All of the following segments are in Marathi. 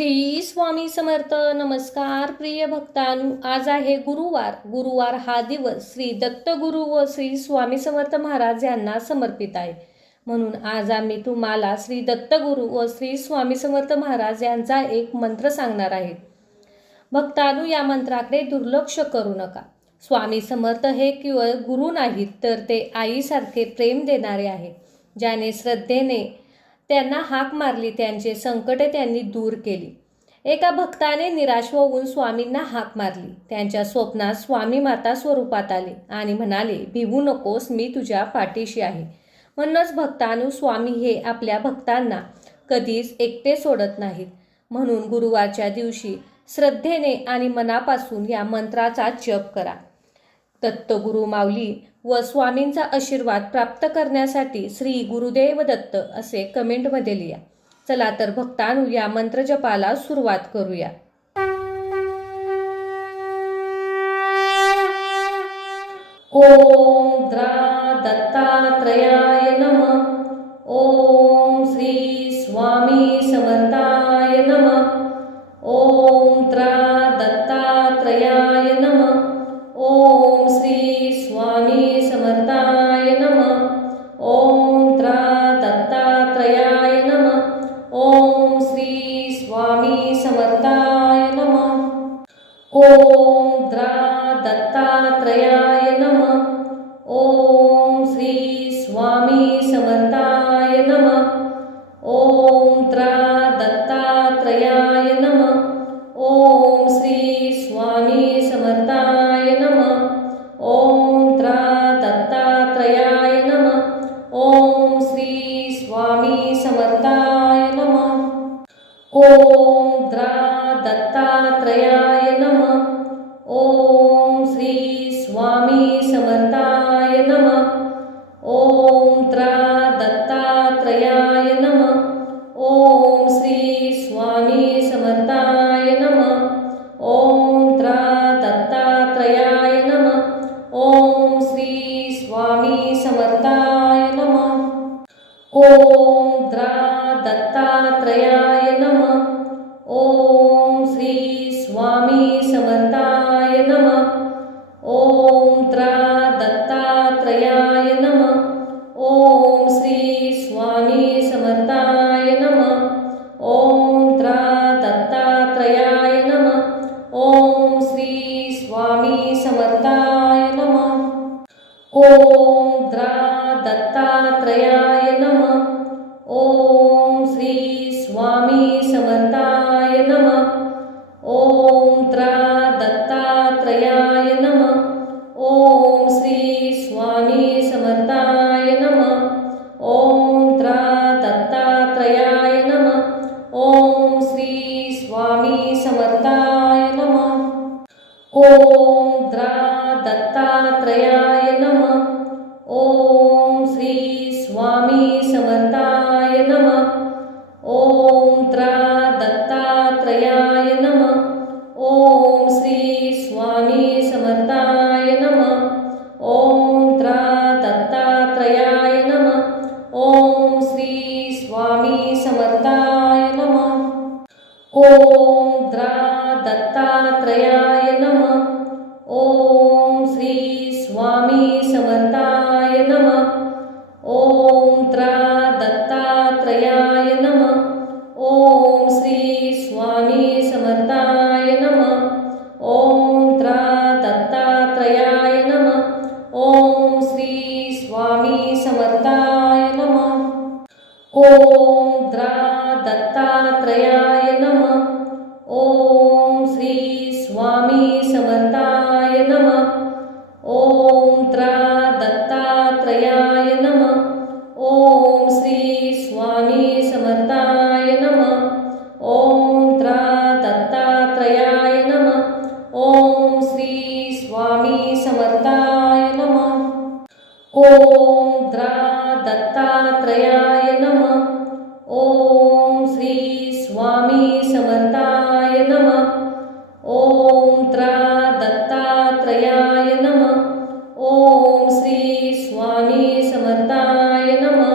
श्री स्वामी समर्थ. नमस्कार प्रिय भक्तांनो, आज आहे गुरुवार हा दिवस श्री दत्तगुरु व श्री स्वामी समर्थ महाराज यांना समर्पित आहे. म्हणून आज आम्ही तुम्हाला श्री दत्तगुरु व श्री स्वामी समर्थ महाराज यांचा एक मंत्र सांगणार आहे. भक्तांनो, या मंत्राकडे दुर्लक्ष करू नका. स्वामी समर्थ हे केवळ गुरु नाहीत, तर ते आईसारखे प्रेम देणारे आहे. ज्याने श्रद्धेने त्यांना हाक मारली, त्यांचे संकटे त्यांनी दूर केली. एका भक्ताने निराश होऊन स्वामींना हाक मारली. त्यांच्या स्वप्नात स्वामी माता स्वरूपात आले आणि म्हणाले, भिवू नकोस, मी तुझ्या पाठीशी आहे. म्हणूनच भक्तांनो, स्वामी हे आपल्या भक्तांना कधीच एकटे सोडत नाहीत. म्हणून गुरुवारच्या दिवशी श्रद्धेने आणि मनापासून या मंत्राचा जप करा. दत्तगुरु माऊली व स्वामींचा आशीर्वाद प्राप्त करण्यासाठी श्री गुरुदेव दत्त असे कमेंटमध्ये लिहा. चला तर भक्तांनो, या मंत्र जपाला सुरुवात करूया. ओम द्रा दत्तात्रयाय नमः. ओम श्री स्वामी समर्थाय नमः. ओम द्रा दत्तात्रयाय नमः. ओम श्री स्वामी समर्थाय नमः. ओम द्रा दत्तात्रयाय नमः. ओम श्री स्वामी समर्थाय नमः. ओम द्रा दत्तात्रयाय नमः. ओम श्री स्वामी समर्थाय नमः. ओम द्रा दत्तात्रयाय नमः. ओम श्री स्वामी समर्थाय नमः. ओम द्रा दत्तात्रयाय नमः. ओम श्री स्वामी समर्थाय नमः. ओम द्रा दत्तात्रयाय नमः. ओम श्री स्वामी समर्थाय नमः. ओम द्रा दत्तात्रयाय नमः. ओम श्री स्वामी समर्थाय नमः. ओम द्रा दत्तात्रयाय नमः. ओम श्री स्वामी समर्थाय नमः. ओम द्रा दत्तात्रयाय नमः. ओम श्री स्वामी समर्थाय नमः. ओम द्रा दत्तात्रयाय नमः. ओम श्री स्वामी समर्थाय नमः. ओम द्रा दत्तात्रयाय नमः. ओम श्री स्वामी समर्थाय नमः. ओम द्रा दत्तात्रयाय नमः. ओम श्री स्वामी समर्थाय नमः. ओम द्रा दत्तात्रयाय नमः. ओम श्री स्वामी समर्थाय नमः. ओम द्रा दत्तात्रयाय नमः. ओम श्री स्वामी समर्थाय नमः. ओम द्रा दत्तात्रयाय नमः. ओम श्री स्वामी समर्थाय नमः. ओम द्रा दत्तात्रयाय नमः. ओम श्री स्वामी समर्थाय नमः. ओम द्रा दत्तात्रयाय नमः. ओम श्री स्वामी समर्थाय नमः. ओम द्रा दत्तात्रयाय नमः. ओम श्री स्वामी समर्थाय नमः. ओम द्रा दत्तात्रयाय नमः. ओम श्री स्वामी समर्थाय नमः. ओम द्रा दत्तात्रयाय नमः. ओम श्री स्वामी समर्थाय नमः. ओम द्रा दत्तात्रयाय नमः. ओम श्री स्वामी समर्थाय नमः. ओम द्रा दत्तात्रयाय नमः. ओम श्री स्वामी समर्थाय नमः. ओम द्रा दत्तात्रयाय नमः. ओम श्री स्वामी समर्थाय नमः. ओम द्रा दत्तात्रयाय नमः. ओम श्री स्वामी समर्थाय नमः. ओम द्रा दत्तात्रयाय नमः. ओम श्री स्वामी समर्थाय नमः.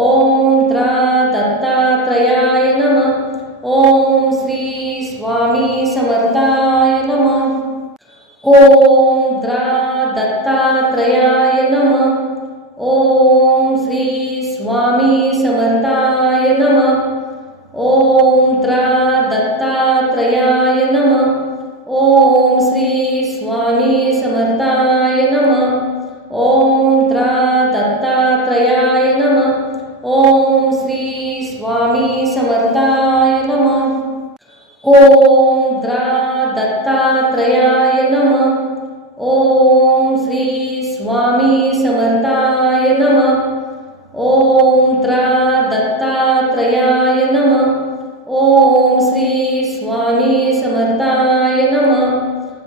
ओम द्रा दत्तात्रयाय नमः. ओम स्वामी समर्थाय नमः। ओम त्रा दत्तात्रयाय नमः। ओम श्री स्वामी समर्थाय नमः। ओम त्रा दत्तात्रयाय नमः। ओम श्री स्वामी समर्थाय नमः। ओम त्रा दत्तात्रयाय नमः। ओम श्री स्वामी समर्थाय नमः। ओम त्रा दत्तात्रयाय नमः। ओम श्री स्वामी समर्थाय नमः।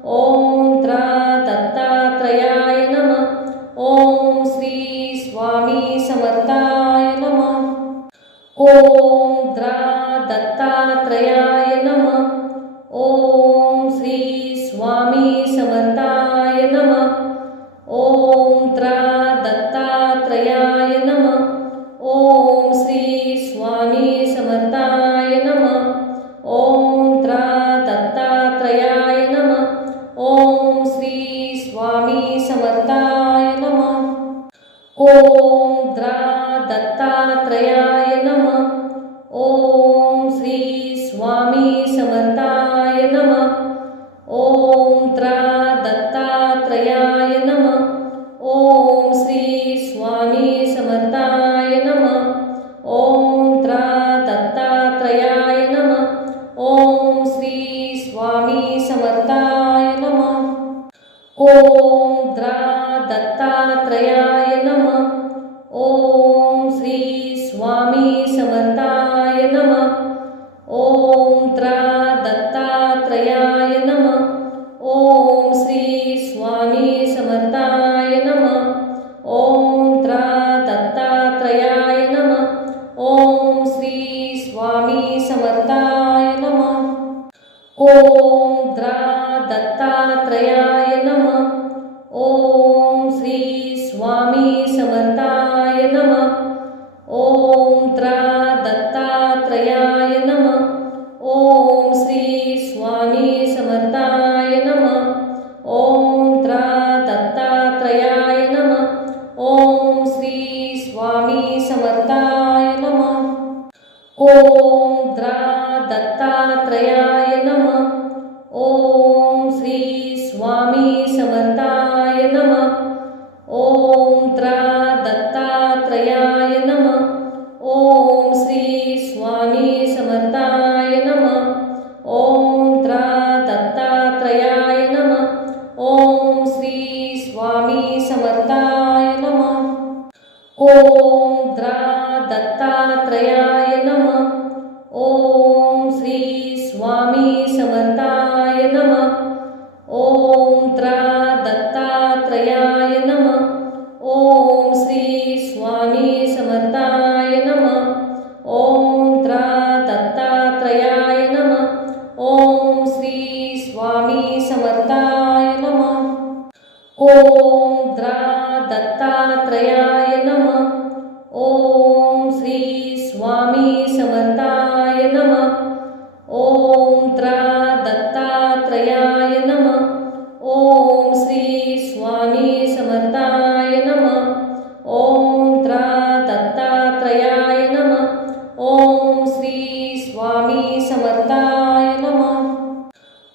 ओम त्रा दत्तात्रयाय नमः। ओम श्री स्वामी समर्थाय नमः। ओम त्रा दत्तात्रयाय नमः। ओम श्री स्वामी समर्थाय नमः। ओम त्रा दत्तात्रयाय नमः। ओम श्री स्वामी समर्थाय नमः। ओम त्रा दत्तात्रयाय नमः। ओम श्री स्वामी समर्थाय नमः। ओम त्रा दत्तात्रयाय नमः। ओम श्री स्वामी समर्थाय नमः। ओम त्रा दत्तात्रयाय नमः। ओम श्री स्वामी समर्थाय नमः। ओम त्रा दत्तात्रयाय नमः। ओम श्री स्वामी समर्थाय नमः। ओम त्रा दत्तात्रयाय नमः। ओम श्री स्वामी समर्थाय नमः। ओम त्रा दत्तात्रयाय नमः। ओम श्री स्वामी समर्थाय नमः। ओम त्रा दत्तात्रयाय नमः। ओम श्री स्वामी समर्थाय नमः। ओम त्रा दत्तात्रयाय नमः। ओम श्री स्वामी समर्थाय नमः। ओम त्रा दत्तात्रयाय नमः। ओम श्री स्वामी समर्थाय नमः। ओम त्रा दत्तात्रयाय नमः। ओम श्री स्वामी समर्थाय नमः। ओम त्रा दत्तात्रयाय नमः। ओम श्री स्वामी समर्थाय नमः। ओम त्रा दत्तात्रयाय नमः। ओम श्री स्वामी समर्थाय नमः। ओम त्रा दत्तात्रयाय नमः। ओम श्री स्वामी समर्थाय नमः। ओम त्रा दत्तात्रयाय नमः। ओम श्री स्वामी समर्थाय नमः। ओम त्रा दत्तात्रयाय नमः। ओम श्री स्वामी समर्थाय नमः। ओम त्रा दत्तात्रयाय नमः। ओम श्री स्वामी समर्थाय नमः। ओम त्रा दत्तात्रयाय नमः। ओम श्री स्वामी समर्थाय नमः। ओम त्रा दत्तात्रयाय नमः। ओम श्री स्वामी समर्थाय नमः। ओम त्रा दत्तात्रयाय नमः। ओम श्री स्वामी समर्थाय नमः।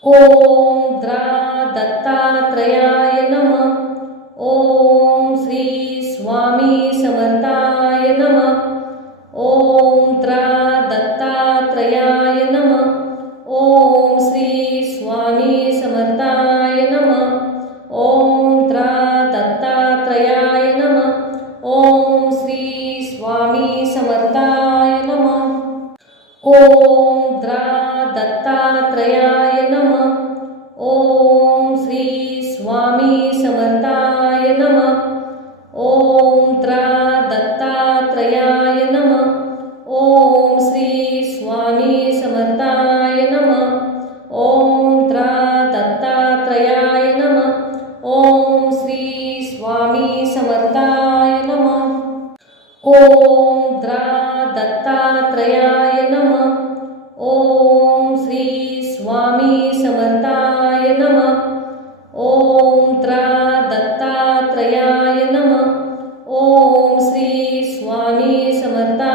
ओम त्रा दत्तात्रयाय नमः। ओम श्री स्वामी समर्थाय नमः। ओम त्रा दत्तात्रयाय नमः। ओम श्री स्वामी समर्थाय नमः। ओम त्रा दत्तात्रयाय नमः। ओम श्री स्वामी समर्थाय नमः। ओम त्रा दत्तात्रयाय नमः। ओम श्री स्वामी समर्थाय नमः। ओम त्रा दत्तात्रयाय नमः। ओम श्री स्वामी समर्थाय नमः। ओम त्रा दत्तात्रयाय नमः। ओम श्री स्वामी समर्थाय नमः। ओम त्रा दत्तात्रयाय नमः। ओम श्री स्वामी समर्थाय नमः। ओम त्रा दत्तात्रयाय नमः। ओम श्री स्वामी समर्थाय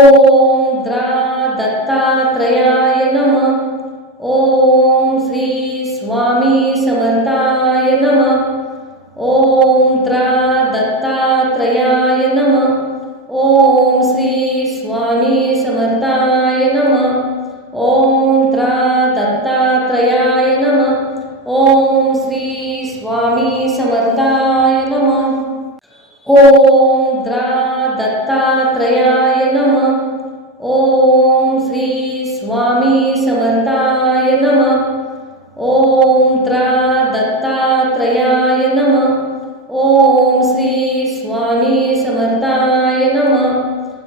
ओम द्रा दत्तात्रयाय नमः. ओम श्री स्वामी समर्थाय नमः. ओम द्रा दत्तात्रयाय नमः. ओम श्री स्वामी समर्थाय नमः. ओम द्रा दत्तात्रयाय नमः. ओम श्री स्वामी समर्थाय नमः. ओम द्रा दत्तात्रयाय नमः. ओम श्री स्वामी समर्थाय नमः. ओम द्रा दत्तात्रयाय नमः. ओम श्री स्वामी समर्थाय नमः.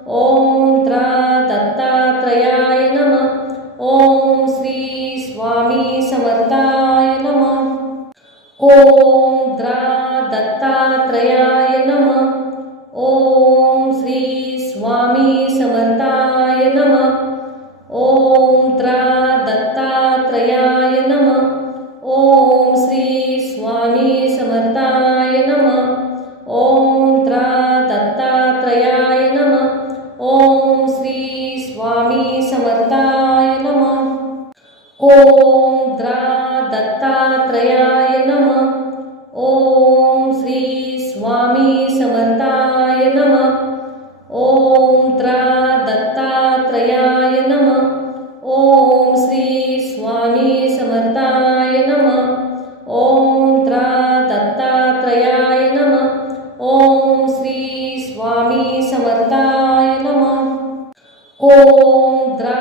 ओम द्रा दत्तात्रयाय नमः. ओम श्री स्वामी समर्थाय नमः. ओम द्रा दत्तात्रयाय नमः. ओम श्री स्वामी समर्थाय नमः. ओम द्रा दत्तात्रयाय नमः. ओम श्री स्वामी समर्थाय नमः. ओम द्रा दत्तात्रयाय नमः. ओम श्री स्वामी समर्थाय नमः. ओम द्रा दत्तात्रयाय नमः. ओम श्री स्वामी समर्थाय नमः. ओम द्रा दत्तात्रयाय नमः. ओम श्री स्वामी समर्थाय नमः. ओम द्रा दत्तात्रयाय नमः. ओम श्री स्वामी समर्थाय नमः. ओम द्रा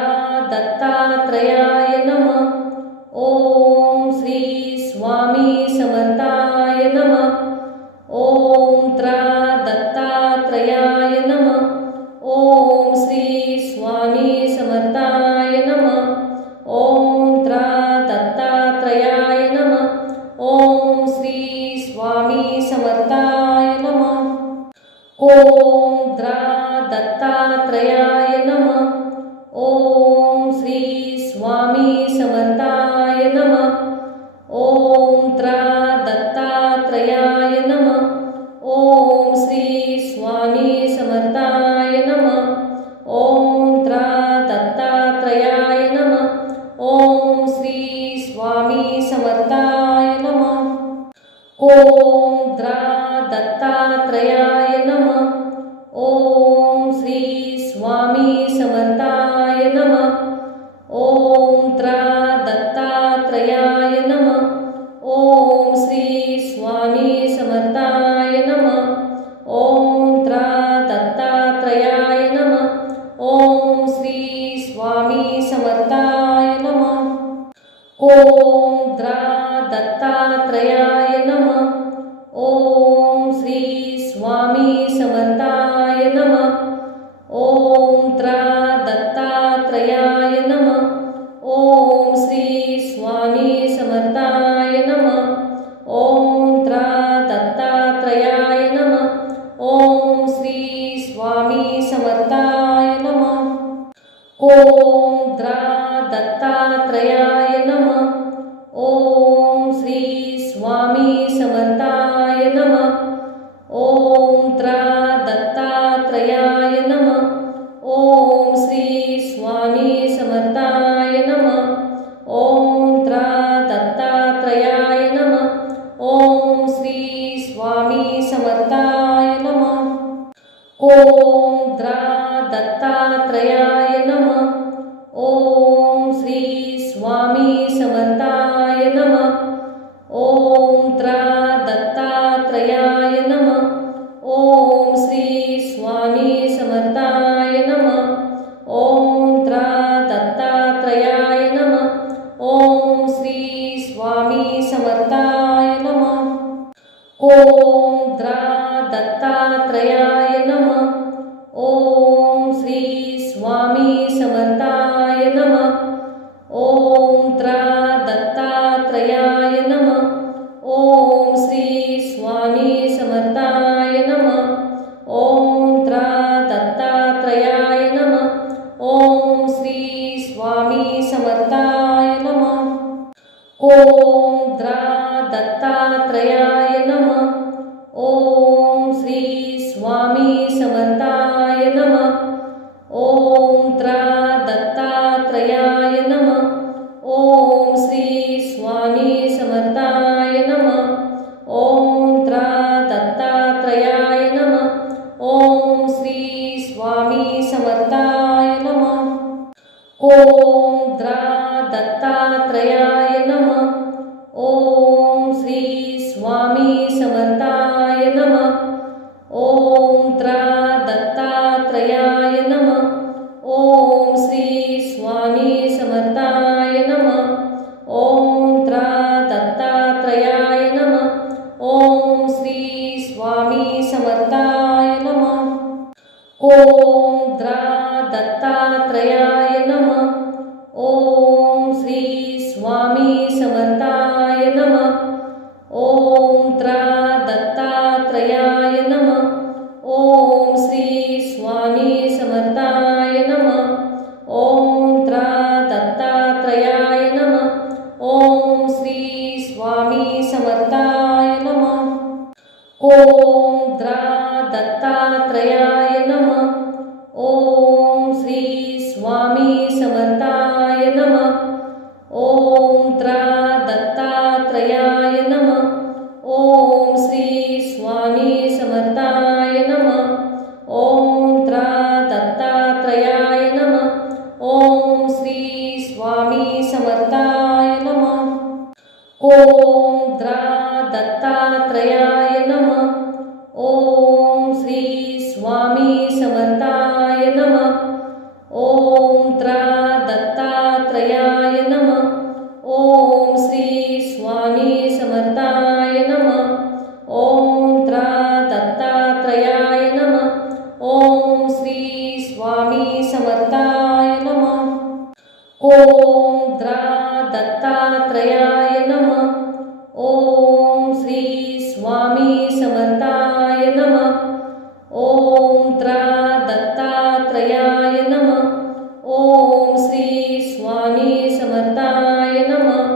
दत्तात्रयाय नमः. ओम श्री स्वामी समर्थाय नमः. ओम द्रा दत्तात्रयाय नमः. ओम श्री स्वामी समर्थाय नमः. ओम द्रा दत्तात्रयाय नमः. ओम श्री स्वामी समर्थाय नमः. ओम द्रा दत्तात्रयाय नमः. ओम श्री स्वामी समर्थाय नमः. ओम द्रा दत्तात्रयाय नमः. ओम श्री स्वामी समर्थाय नमः. ओम द्रा दत्तात्रयाय नमः. ओम श्री स्वामी समर्थाय नमः. ओम द्रा दत्तात्रयाय नमः. ओम श्री स्वामी समर्थाय नमः. ओम द्रा दत्तात्रयाय नमः. ओम श्री स्वामी समर्थाय नमः. ओम द्रा दत्तात्रयाय नमः. ओम श्री स्वामी समर्थाय नमः. ओम द्रा दत्तात्रयाय नमः. ओम श्री स्वामी समर्थाय नमः. ओम द्रा दत्तात्रयाय नमः. ओम श्री स्वामी समर्थाय नमः. ओम द्रा दत्तात्रयाय नमः. ओम श्री स्वामी समर्थाय नमः. ओम द्रा दत्तात्रयाय नमः. ओम श्री स्वामी समर्थाय नमः. ओम द्रा दत्तात्रयाय नमः. ओम श्री स्वामी समर्थाय नमः. ओम द्रा दत्तात्रयाय नमः. ओम श्री स्वामी समर्थाय नमः. ओम द्रा दत्तात्रयाय नमः. ओम श्री स्वामी समर्थाय नमः. ओम द्रा दत्तात्रयाय नमः. ओम श्री स्वामी समर्थाय नमः. ओम द्रा दत्तात्रयाय नमः. ओम श्री स्वामी समर्थाय नमः. ओम द्रा दत्तात्रयाय नमः. ओम श्री स्वामी समर्थाय नमः. ओम द्रा दत्तात्रयाय नमः. ओम श्री स्वामी समर्थाय नमः. ओम द्रा दत्तात्रयाय नमः. ओम श्री स्वामी समर्थाय नमः. ओम द्रा दत्तात्रयाय नमः. ओम श्री स्वामी समर्थाय नमः. ओम त्रा दत्तात्रयाय नमः. ओम श्री स्वामी समर्थाय नमः. ओम त्रा दत्तात्रयाय नमः. ओम श्री स्वामी समर्थाय नमः. ओम द्रा दत्तात्रयाय नमः. ओम श्री स्वामी समर्थाय नमः. ओम त्रा दत्तात्रयाय नमः. ओम श्री स्वामी समर्थाय नमः. ओम त्रा दत्तात्रयाय नमः. ओम श्री स्वामी समर्थाय नमः. ओम द्रा दत्तात्रयाय नमः. ओम श्री स्वामी समर्थाय नमः. ओम त्रा दत्तात्रयाय नमः. ओम श्री स्वामी समर्थाय नमः. ओम त्रा दत्तात्रयाय नमः. ओम श्री स्वामी समर्थाय नमः. ओम द्रा दत्तात्रयाय नमः. ओम श्री स्वामी समर्थाय नमः. ओम त्रा दत्तात्रयाय नमः. ओम श्री स्वामी समर्थाय नमः. ओम त्रा दत्तात्रयाय नमः. ओम श्री स्वामी समर्थाय नमः. ओम द्रा दत्तात्रयाय नमः. ओम श्री स्वामी समर्थाय नमः. ओम त्रा दत्तात्रयाय नमः. ओम श्री स्वामी समर्थाय नमः. ओम त्रा दत्तात्रयाय नमः. ओम श्री स्वामी समर्थाय नमः. ओम द्रा दत्तात्रयाय नमः. ओम श्री स्वामी समर्थाय नमः. ओम त्रा दत्तात्रयाय नमः. ओम श्री स्वामी समर्थाय नमः.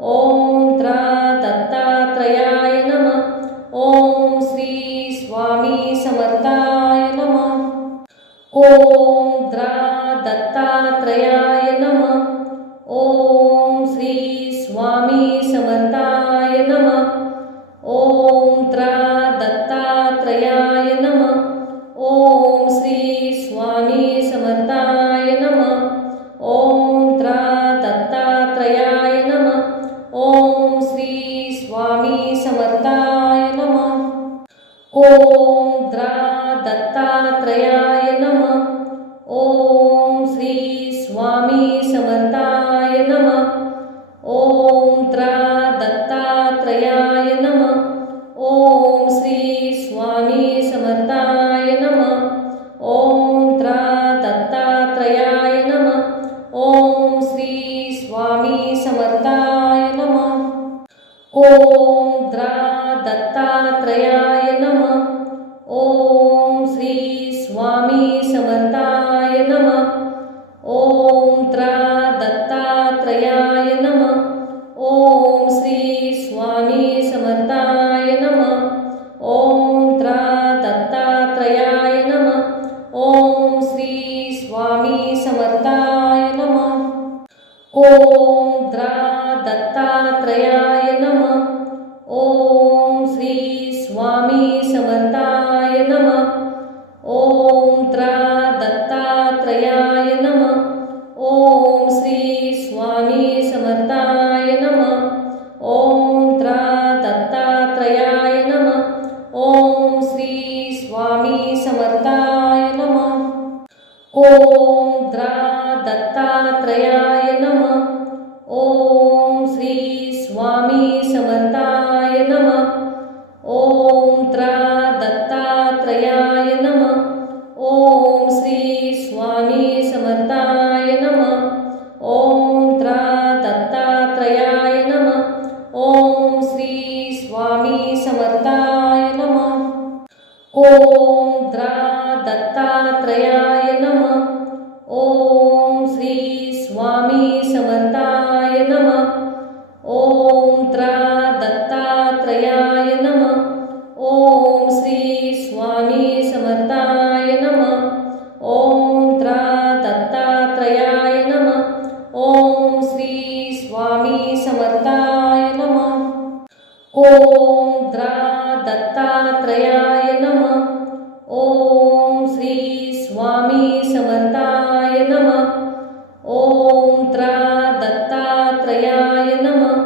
ओम त्रा दत्तात्रयाय नमः. ओम श्री स्वामी समर्थाय नमः. ओम द्रा दत्तात्रयाय नमः. ओम श्री स्वामी समर्थाय नमः. ओम त्रा दत्तात्रयाय नमः. ओम श्री स्वामी समर्थाय नमः. ओम त्रा दत्तात्रयाय नमः. ओम श्री स्वामी समर्थाय नमः. ओम द्रा दत्तात्रयाय नमः. ओम श्री स्वामी समर्थाय नमः. ओम त्रा दत्तात्रयाय नमः. ओम श्री स्वामी समर्थाय नमः. ओम त्रा दत्तात्रयाय नमः. ओम श्री स्वामी समर्थाय नमः. ओम द्रा दत्तात्रयाय नमः. ओम श्री स्वामी समर्थाय नमः. ओम त्रा दत्तात्रयाय नमः. ओम श्री स्वामी समर्थाय नमः. ओम त्रा दत्तात्रयाय नमः. ओम श्री स्वामी समर्थाय नमः. ओम द्रा दत्तात्रयाय नमः. ओम श्री स्वामी समर्थाय नमः. ओम त्रा दत्तात्रयाय नमः. ओम श्री स्वामी समर्थाय नमः. ओम त्रा दत्तात्रयाय नमः. ओम श्री स्वामी समर्थाय नमः. ओम द्रा दत्तात्रयाय नमः. ओम श्री स्वामी समर्थाय नमः. ओम त्रा दत्तात्रयाय नमः. ओम श्री स्वामी समर्थाय नमः. ओम त्रा दत्तात्रयाय नमः. ओम श्री स्वामी समर्थाय नमः. ओम द्रा दत्तात्रयाय नमः. ओम श्री स्वामी समर्थाय नमः. ओम त्रा दत्तात्रयाय नमः. ओम श्री स्वामी समर्थाय नमः. ओम त्रा दत्तात्रयाय नमः। ओम श्री स्वामी समर्थाय नमः। ओम द्रा दत्तात्रयाय नमः। ओम श्री स्वामी समर्थाय नमः। ओम त्रा दत्तात्रयाय नमः।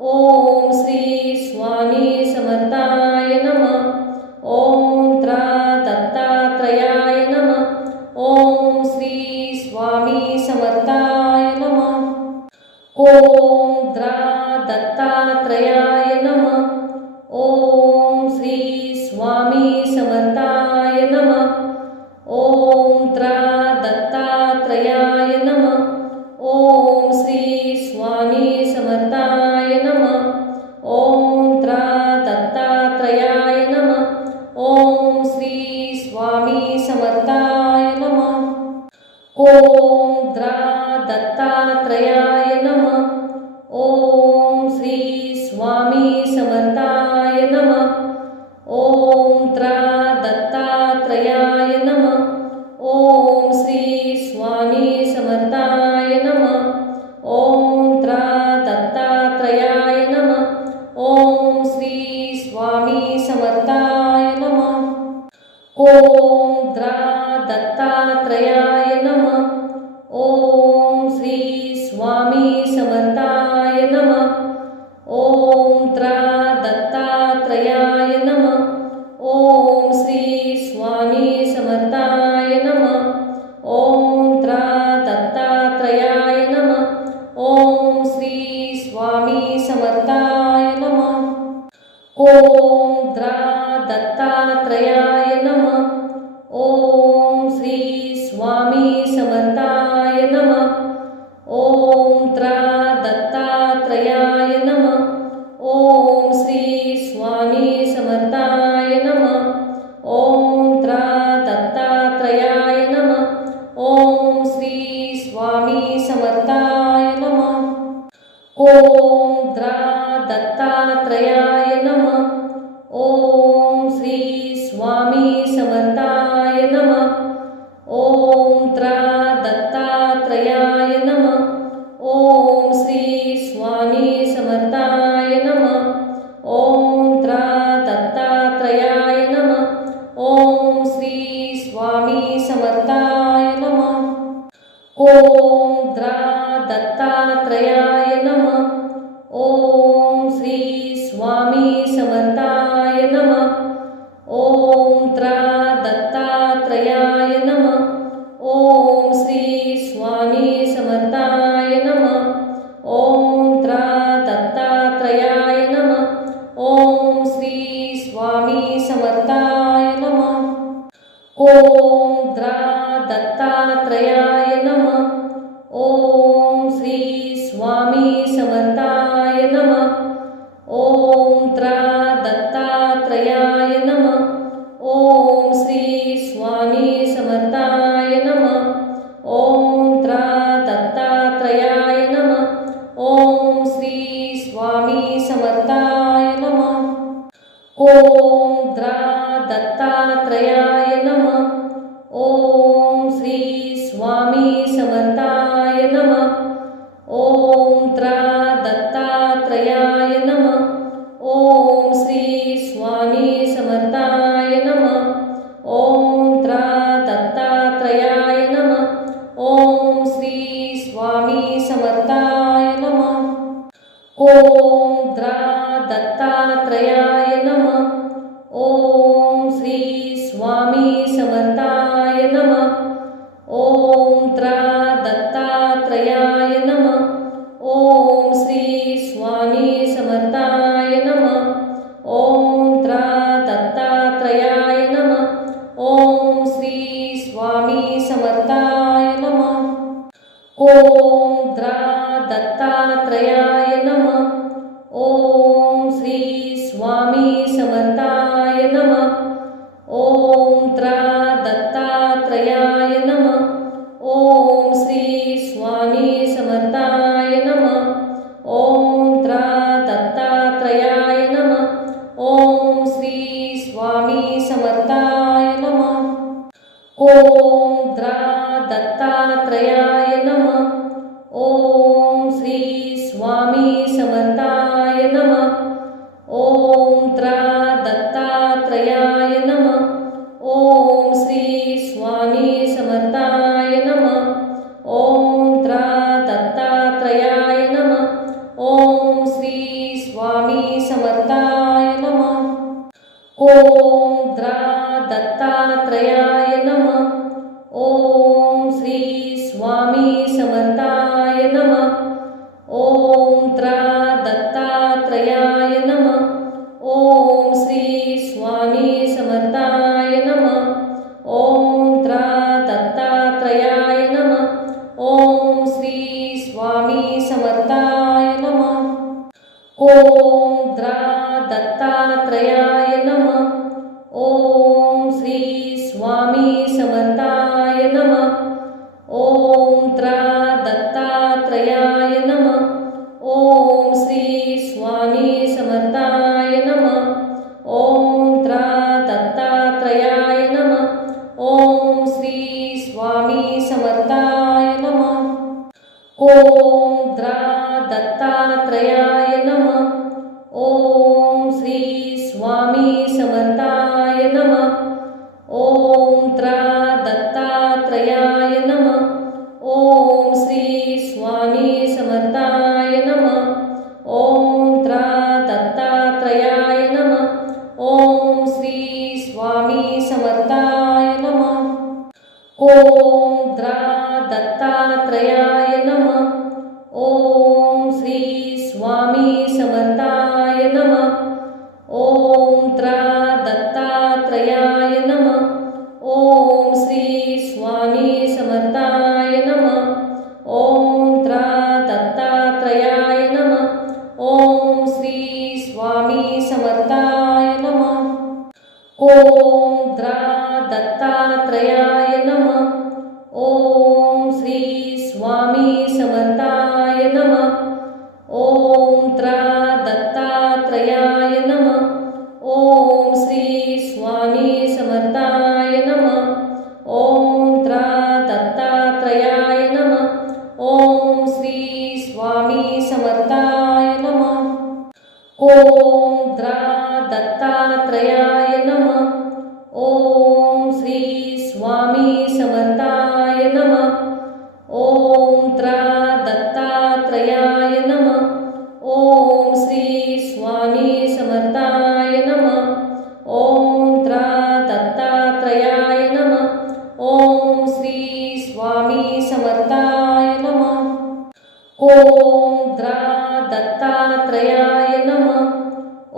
ओम श्री स्वामी समर्थाय नमः। ओम त्रा दत्तात्रयाय नमः। ओम श्री स्वामी समर्थाय नमः। ओम द्रा दत्तात्रयाय नमः। ओम श्री स्वामी समर्थाय नमः। ओम त्रा दत्तात्रयाय नमः। ओम श्री स्वामी समर्थाय नमः। ओम त्रा दत्तात्रयाय नमः। ओम श्री स्वामी समर्थाय नमः। ओम द्रा दत्तात्रयाय नमः। ओम श्री स्वामी समर्थाय नमः। ओम त्रा दत्तात्रयाय नमः। ओम श्री स्वामी समर्थाय नमः। ओम त्रा दत्तात्रयाय नमः। ओम श्री स्वामी समर्थाय नमः। ओम द्रा दत्तात्रयाय नमः। ओम श्री स्वामी समर्थाय नमः। ओम त्रा दत्तात्रयाय नमः। ओम श्री स्वामी समर्थाय नमः। ओम त्रा दत्तात्रयाय नमः। ओम श्री स्वामी समर्थाय नमः। ओम द्रा दत्तात्रयाय नमः। ओम श्री स्वामी समर्थाय नमः। ओम त्रा दत्तात्रयाय नमः। ओम श्री स्वामी समर्थाय नमः। ओम त्रा दत्तात्रयाय नमः। ओम श्री स्वामी समर्थाय नमः। ओम द्रा दत्तात्रयाय नमः। ओम श्री स्वामी समर्थाय नमः। ओम त्रा दत्तात्रयाय नमः। ओम श्री स्वामी समर्थाय नमः। ओम त्रा दत्तात्रयाय नमः। ओम श्री स्वामी समर्थाय नमः। ओम द्रा दत्तात्रयाय नमः। ओम श्री स्वामी समर्थाय नमः। ओम त्रा दत्तात्रयाय नमः। ओम श्री स्वामी समर्थाय नमः। ओम त्रा दत्तात्रयाय नमः। ओम श्री स्वामी समर्थाय नमः। ओम द्रा दत्तात्रयाय नमः। ओम श्री स्वामी समर्थाय नमः। ओम त्रा दत्तात्रयाय नमः। ओम श्री स्वामी समर्थाय नमः। ओम त्रा दत्तात्रयाय नमः। ओम श्री स्वामी समर्थाय नमः। ओम द्रा दत्तात्रयाय नमः। ओम श्री स्वामी समर्थाय नमः। ओम त्रा दत्तात्रयाय नमः। ओम श्री स्वामी समर्थाय नमः। ओम त्रा दत्तात्रयाय नमः। ओम श्री स्वामी समर्थाय नमः। ओम द्रा दत्तात्रयाय नमः। ओम श्री स्वामी समर्थाय नमः। ओम त्रा दत्तात्रयाय नमः। ओम श्री स्वामी समर्थाय नमः। ओम त्रा दत्तात्रयाय नमः। ओम श्री स्वामी समर्थाय नमः। ओम द्रा दत्तात्रयाय नमः। ओम श्री स्वामी समर्थाय नमः। ओम त्रा दत्तात्रयाय नमः। ओम श्री स्वामी समर्थाय नमः। ओम त्रा दत्तात्रयाय नमः। ओम श्री स्वामी समर्थाय नमः। ओम द्रा दत्तात्रयाय समर्थाय नमः। ओम त्रा दत्तात्रयाय नमः। ओम श्री स्वामी समर्थाय नमः। ओम त्रा दत्तात्रयाय नमः। ओम श्री स्वामी समर्थाय नमः। ओम त्रा दत्तात्रयाय नमः। ओम श्री स्वामी समर्थाय नमः। ओम त्रा दत्तात्रयाय नमः। ओम श्री स्वामी समर्थाय नमः। ओम त्रा दत्तात्रयाय नमः। ओम श्री स्वामी समर्थाय नमः। ओम त्रा दत्तात्रयाय नमः। ओम श्री स्वामी समर्थाय नमः। ओम त्रा दत्तात्रयाय नमः। ओम श्री स्वामी समर्थाय नमः। ओम त्रा दत्तात्रयाय नमः। ओम श्री स्वामी समर्थाय नमः। ओम त्रा दत्तात्रयाय नमः। ओम श्री स्वामी समर्थाय नमः। ओम त्रा दत्तात्रयाय नमः। ओम श्री स्वामी समर्थाय नमः। ओम त्रा दत्तात्रयाय नमः। ओम श्री स्वामी समर्थाय नमः। ओम त्रा दत्तात्रयाय नमः। ओम श्री स्वामी समर्थाय नमः। ओम त्रा दत्तात्रयाय नमः। ओम श्री स्वामी समर्थाय नमः। ओम त्रा दत्तात्रयाय नमः। ओम श्री स्वामी समर्थाय नमः। ओम त्रा दत्तात्रयाय नमः। ओम श्री स्वामी समर्थाय नमः। ओम त्रा दत्तात्रयाय नमः। ओम श्री स्वामी समर्थाय नमः। ओम त्रा दत्तात्रयाय नमः। ओम श्री स्वामी समर्थाय नमः। ओम त्रा दत्तात्रयाय नमः।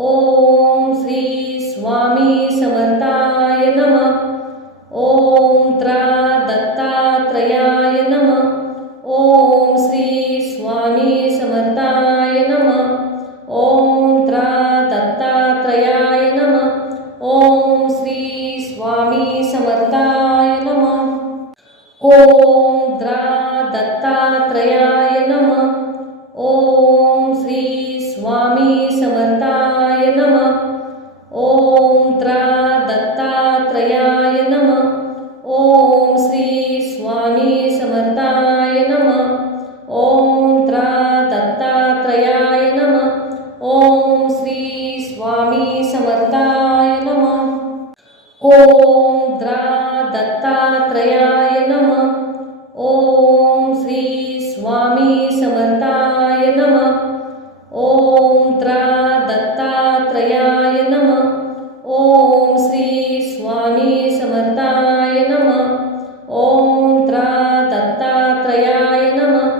ओम श्री स्वामी समर्थाय नमः। ओम त्रा दत्तात्रयाय नमः। ओम श्री स्वामी समर्थाय नमः। ओम त्रा दत्तात्रयाय नमः। ओम श्री स्वामी समर्थाय नमः। ओम त्रा दत्तात्रयाय नमः। ओम श्री स्वामी समर्थाय नमः। ओम त्रा दत्तात्रयाय नमः। ओम श्री स्वामी समर्थाय नमः। ओम त्रा दत्तात्रयाय नमः। ओम श्री स्वामी समर्थाय नमः। ओम त्रा दत्तात्रयाय नमः। ओम श्री स्वामी समर्थाय नमः। ओम त्रा दत्तात्रयाय नमः। ओम श्री स्वामी समर्थाय नमः। ओम त्रा दत्तात्रयाय नमः।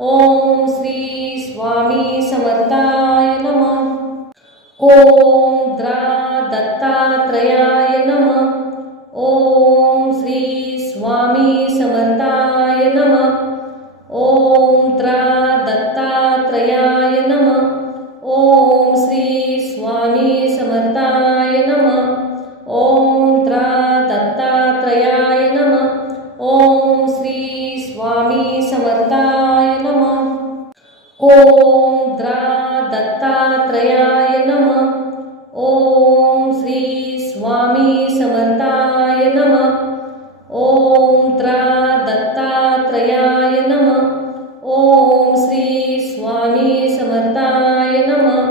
ओम श्री स्वामी समर्थाय नमः। ओम त्रा दत्तात्रयाय नमः। ओम श्री स्वामी समर्थाय नमः। ओम त्रा दत्तात्रयाय नमः। ओम श्री स्वामी समर्थाय नमः। ओम त्रा दत्तात्रयाय नमः। ओम श्री स्वामी समर्थाय नमः। ओम त्रा दत्तात्रयाय नमः। ओम श्री स्वामी समर्थाय नमः। ओम त्रा दत्तात्रयाय नमः। ओम श्री स्वामी समर्थाय नमः।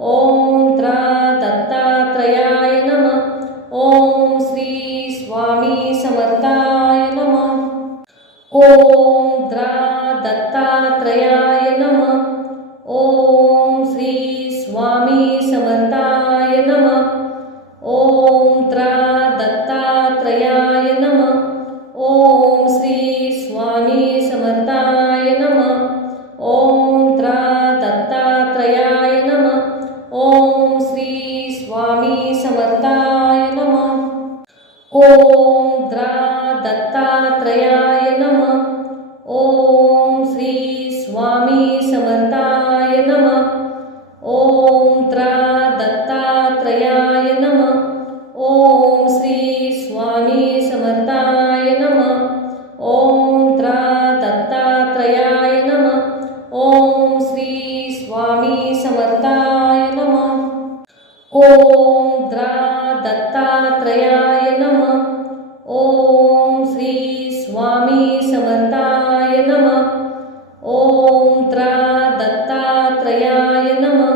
ओम त्रा दत्तात्रयाय नमः। ओम श्री स्वामी समर्थाय नमः। ओम त्रा दत्तात्रयाय नमः। ओम श्री स्वामी समर्थाय नमः। ओम त्रा दत्तात्रयाय नमः। ओम श्री स्वामी समर्थाय नमः। ओम त्रा दत्तात्रयाय नमः। ओम श्री स्वामी समर्थाय नमः। ओम द्रा दत्तात्रयाय नमः। ओम श्री स्वामी समर्थाय नमः। ओम त्रा दत्तात्रयाय नमः। ओम श्री स्वामी समर्थाय नमः। ओम त्रा दत्तात्रयाय नमः। ओम श्री स्वामी समर्थाय नमः। ओम द्रा दत्तात्रयाय नमः। ओम श्री स्वामी समर्थाय नमः। ओम त्रा दत्तात्रयाय नमः।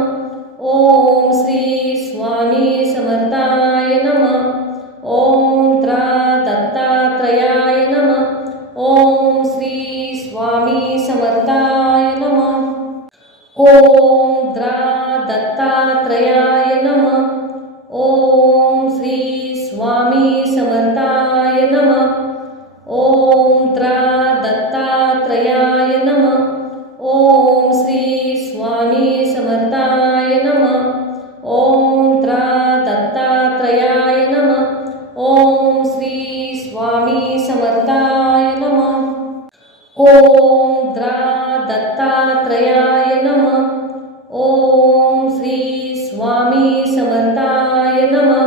ओम श्री स्वामी समर्थाय नमः। ओम त्रा दत्तात्रयाय नमः। ओम श्री स्वामी समर्थाय नमः। ओम द्रा दत्तात्रयाय नमः। ओम श्री स्वामी समर्थाय नमः। ओम त्रा दत्तात्रयाय नमः। ओम श्री स्वामी समर्थाय नमः। ओम त्रा दत्तात्रयाय नमः। ओम श्री स्वामी समर्थाय नमः। ओम द्रा दत्तात्रयाय नमः। ओम श्री स्वामी समर्थाय नमः।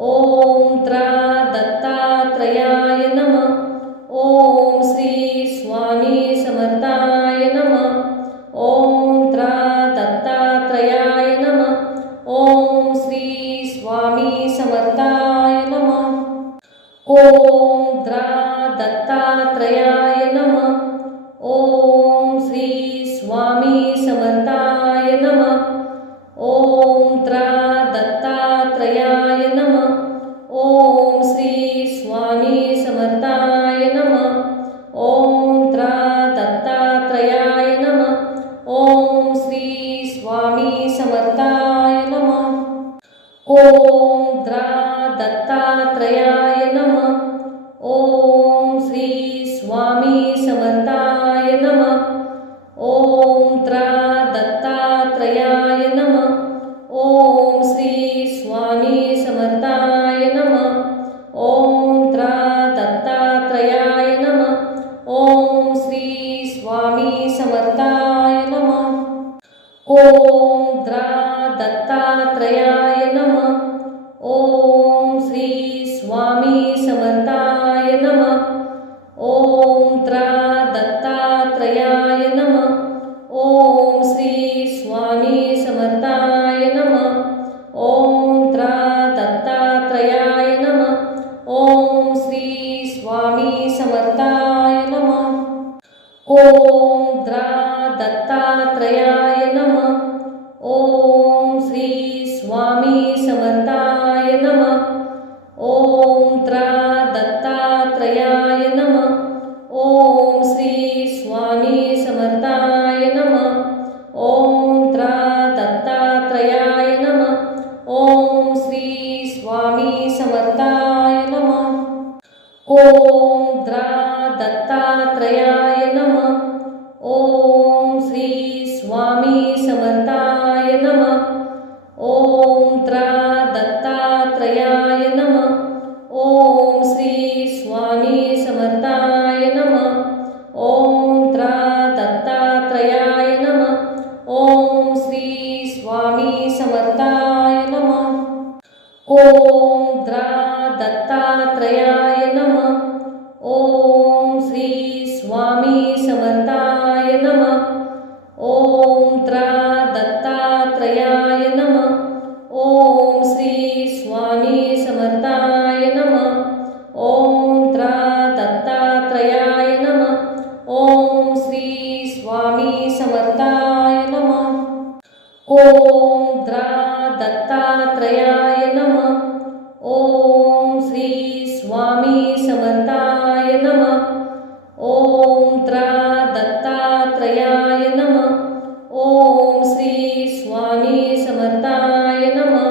ओम त्रा दत्तात्रयाय नमः। ओम श्री स्वामी समर्थाय नमः। ओम त्रा दत्तात्रयाय नमः। ओम श्री स्वामी समर्थाय नमः। ओम द्रा दत्तात्रयाय नमः। ओम श्री स्वामी समर्थाय नमः। ओम त्रा दत्तात्रयाय नमः। ओम श्री स्वामी समर्थाय नमः। ओम त्रा दत्तात्रयाय नमः। ओम श्री स्वामी समर्थाय नमः। ओम द्रा दत्तात्रयाय नमः। ओम श्री स्वामी समर्थाय नमः। ओम त्रा दत्तात्रयाय नमः। ओम श्री स्वामी समर्थाय नमः। ओम त्रा दत्तात्रयाय नमः। ओम श्री स्वामी समर्थाय नमः। ओम द्रा दत्तात्रयाय नमः। ओम श्री स्वामी समर्थाय नमः। ओम त्रा दत्तात्रयाय नमः। ओम श्री स्वामी समर्थाय नमः। ओम त्रा दत्तात्रयाय नमः। ओम श्री स्वामी समर्थाय नमः। ओम द्रा दत्तात्रयाय नमः। ओम श्री स्वामी समर्थाय नमः। ओम त्रा दत्तात्रयाय नमः। ओम श्री स्वामी समर्थाय नमः। ओम त्रा दत्तात्रयाय नमः। ओम श्री स्वामी समर्थाय नमः। ओम द्रा दत्तात्रयाय नमः। ओम श्री स्वामी समर्थाय नमः। ओम त्रा दत्तात्रयाय नमः। ओम श्री स्वामी समर्थाय नमः। ओम त्रा दत्तात्रयाय नमः। ओम श्री स्वामी समर्थाय नमः। ओम द्रा दत्तात्रयाय नमः। ओम श्री स्वामी समर्थाय नमः। ओम त्रा दत्तात्रयाय नमः। ओम श्री स्वामी समर्थाय नमः। ओम त्रा दत्तात्रयाय नमः। ओम श्री स्वामी समर्थाय नमः। ओम द्रा दत्तात्रयाय नमः। ओम श्री स्वामी समर्थाय नमः। ओम त्रा दत्तात्रयाय नमः। ओम श्री स्वामी समर्थाय नमः।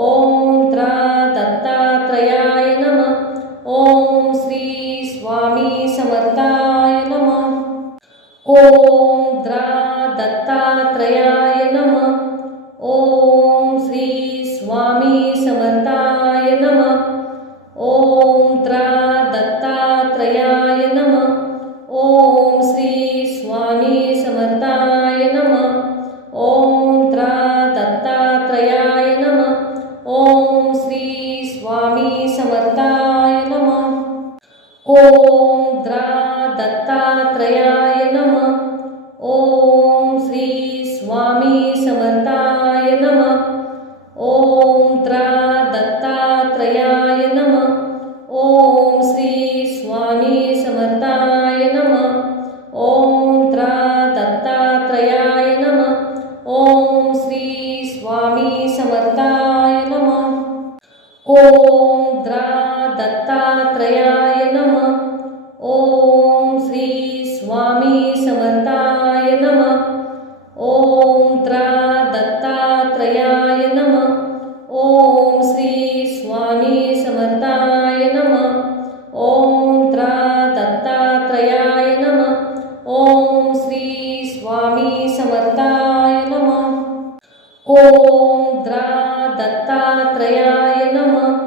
ओम त्रा दत्तात्रयाय नमः। ओम श्री स्वामी समर्थाय नमः। ओम द्रा दत्तात्रयाय नमः. ओम श्री स्वामी समर्थाय नमः. ओम त्रा दत्तात्रयाय नमः. ओम श्री स्वामी समर्थाय नमः. ओम त्रा दत्तात्रयाय नमः. ओम श्री स्वामी समर्थाय नमः. ओम द्रा दत्तात्रयाय नमः. ओम श्री स्वामी समर्थाय नमः. ओम त्रा दत्तात्रयाय नमः. ओम श्री स्वामी समर्थाय नमः. ओम त्रा दत्तात्रयाय नमः. ओम श्री स्वामी समर्थाय नमः. ओम द्रा दत्तात्रयाय नमः. ओम श्री स्वामी समर्थाय नमः. ओम त्रा दत्तात्रयाय नमः. ओम श्री स्वामी समर्थाय नमः. ओम त्रा दत्तात्रयाय नमः. ओम श्री स्वामी समर्थाय नमः. ओम द्रा दत्तात्रयाय नमः.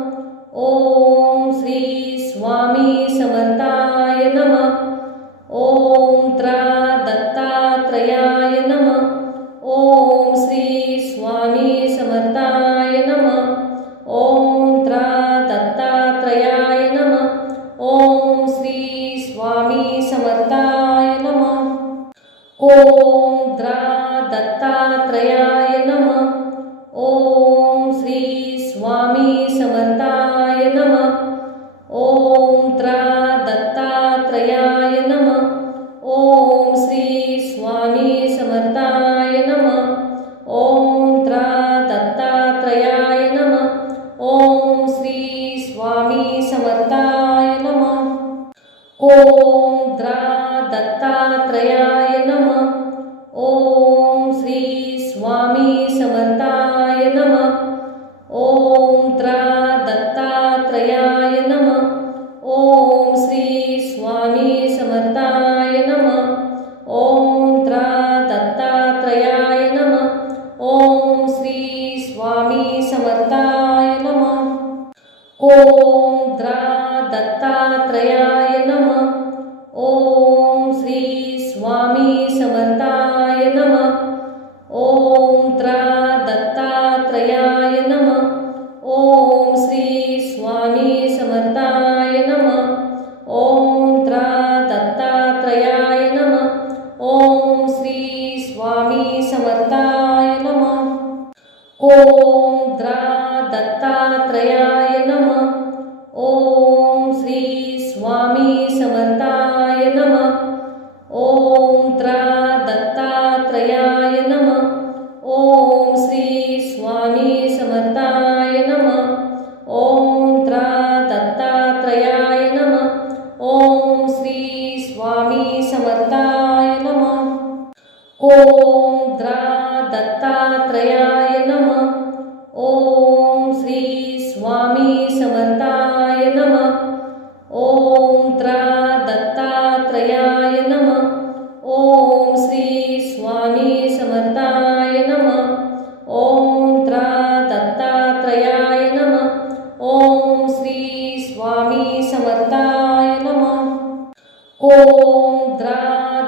ओम श्री स्वामी समर्थाय नमः. ओम त्रा दत्तात्रयाय नमः. ओम श्री स्वामी समर्थाय नमः. ओम त्रा दत्तात्रयाय नमः. ओम श्री स्वामी समर्थाय नमः. ओम द्रा दत्तात्रयाय नमः. ओम श्री स्वामी समर्थाय नमः. ओम त्रा दत्तात्रयाय नमः. ओम श्री स्वामी समर्थाय नमः. ओम त्रा दत्तात्रयाय नमः. ओम श्री स्वामी समर्थाय नमः. ओम द्रा दत्तात्रयाय नमः. ओम श्री स्वामी समर्थाय नमः. ओम त्रा दत्तात्रयाय नमः. ओम श्री स्वामी समर्थाय नमः. ओम त्रा दत्तात्रयाय नमः. ओम श्री स्वामी समर्थाय नमः. ओम द्रा दत्तात्रयाय नमः. ओम श्री स्वामी समर्थाय नमः. ओम त्रा दत्तात्रयाय नमः. ओम श्री स्वामी समर्थाय नमः. ओम त्रा दत्तात्रयाय नमः. ओम श्री स्वामी समर्थाय नमः. ओम द्रा दत्तात्रयाय नमः. ओम श्री स्वामी समर्थाय नमः. ओम त्रा दत्तात्रयाय नमः. ओम श्री स्वामी समर्थाय नमः. ओम त्रा दत्तात्रयाय नमः. ओम श्री स्वामी समर्थाय नमः. ओम द्रा दत्तात्रयाय नमः. ओम श्री स्वामी समर्थाय नमः. ओम त्रा दत्तात्रयाय नमः. ओम श्री स्वामी समर्थाय नमः. ओम त्रा दत्तात्रयाय नमः. ओम श्री स्वामी समर्थाय नमः. ओम द्रा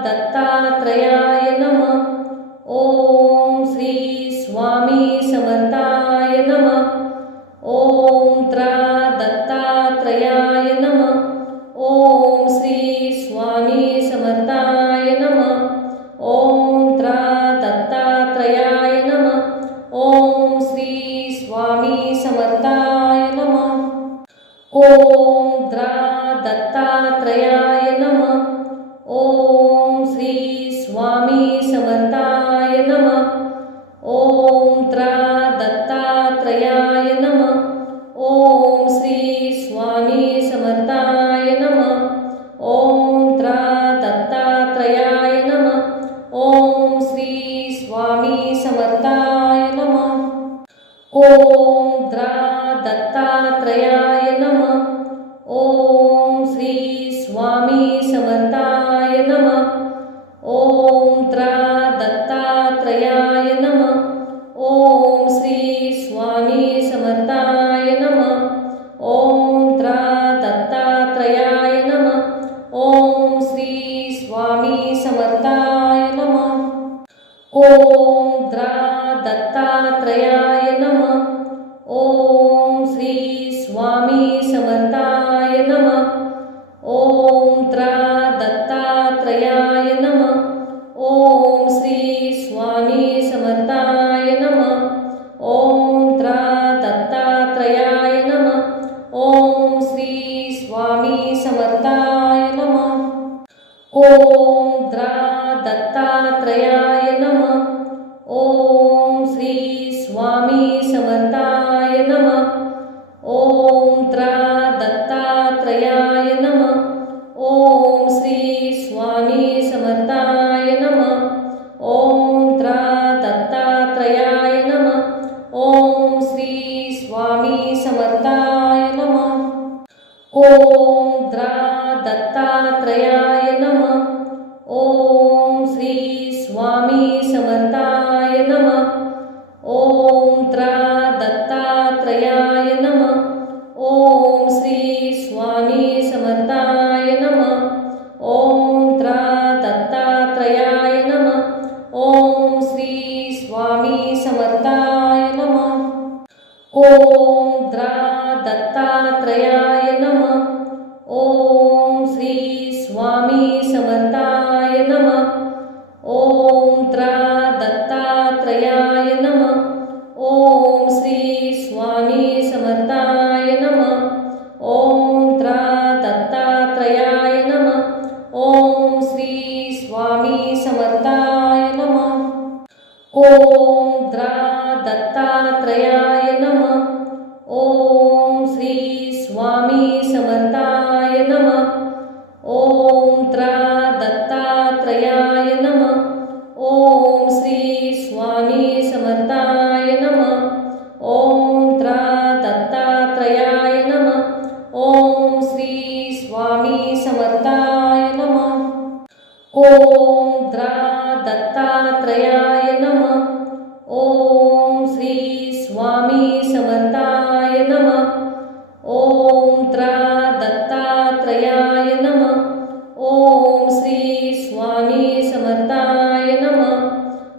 दत्तात्रयाय नमः. ओम श्री स्वामी समर्थाय नमः. ओम त्रा दत्तात्रयाय नमः. ओम श्री स्वामी समर्थाय नमः. ओम त्रा दत्तात्रयाय नमः. ओम श्री स्वामी समर्थाय नमः. ओम द्रा दत्तात्रयाय नमः. ओम श्री स्वामी समर्थाय नमः. ओम त्रा दत्तात्रयाय नमः. ओम त्रा दत्तात्रयाय नमः। ओम श्री स्वामी समर्थाय नमः। ओम त्रा दत्तात्रयाय नमः। ओम श्री स्वामी समर्थाय नमः। ओम द्रा दत्तात्रयाय नमः। ओम श्री स्वामी समर्थाय नमः। ओम त्रा दत्तात्रयाय नमः। ओम श्री स्वामी समर्थाय नमः। ओम त्रा दत्तात्रयाय नमः। ओम श्री स्वामी समर्थाय नमः। ओम द्रा दत्तात्रयाय नमः। ओम श्री स्वामी समर्थाय नमः। ओम त्रा दत्तात्रयाय नमः। ओम श्री स्वामी समर्थाय नमः। ओम त्रा दत्तात्रयाय नमः। ओम श्री स्वामी समर्थाय नमः। ओम द्रा दत्तात्रयाय नमः। ओम श्री स्वामी समर्थाय नमः। ओम त्रा दत्तात्रयाय नमः। ओम श्री स्वामी समर्थाय नमः। ओम त्रा दत्तात्रयाय नमः। ओम श्री स्वामी समर्थाय नमः। ओम द्रा दत्तात्रयाय नमः। ओम श्री स्वामी समर्थाय नमः। ओम त्रा दत्तात्रयाय नमः। ओम श्री स्वामी समर्थाय नमः। ओम त्रा दत्तात्रयाय नमः। ओम श्री स्वामी समर्थाय नमः। ओम द्रा दत्तात्रयाय नमः। ओम श्री स्वामी समर्थाय नमः। ओम त्रा दत्तात्रयाय नमः। ओम श्री स्वामी समर्थाय नमः। ओम त्रा दत्तात्रयाय नमः। ओम श्री स्वामी समर्थाय नमः। ओम द्रा दत्तात्रयाय नमः। ओम श्री स्वामी समर्थाय नमः। ओम त्रा दत्तात्रयाय नमः। ओम श्री स्वामी समर्थाय नमः।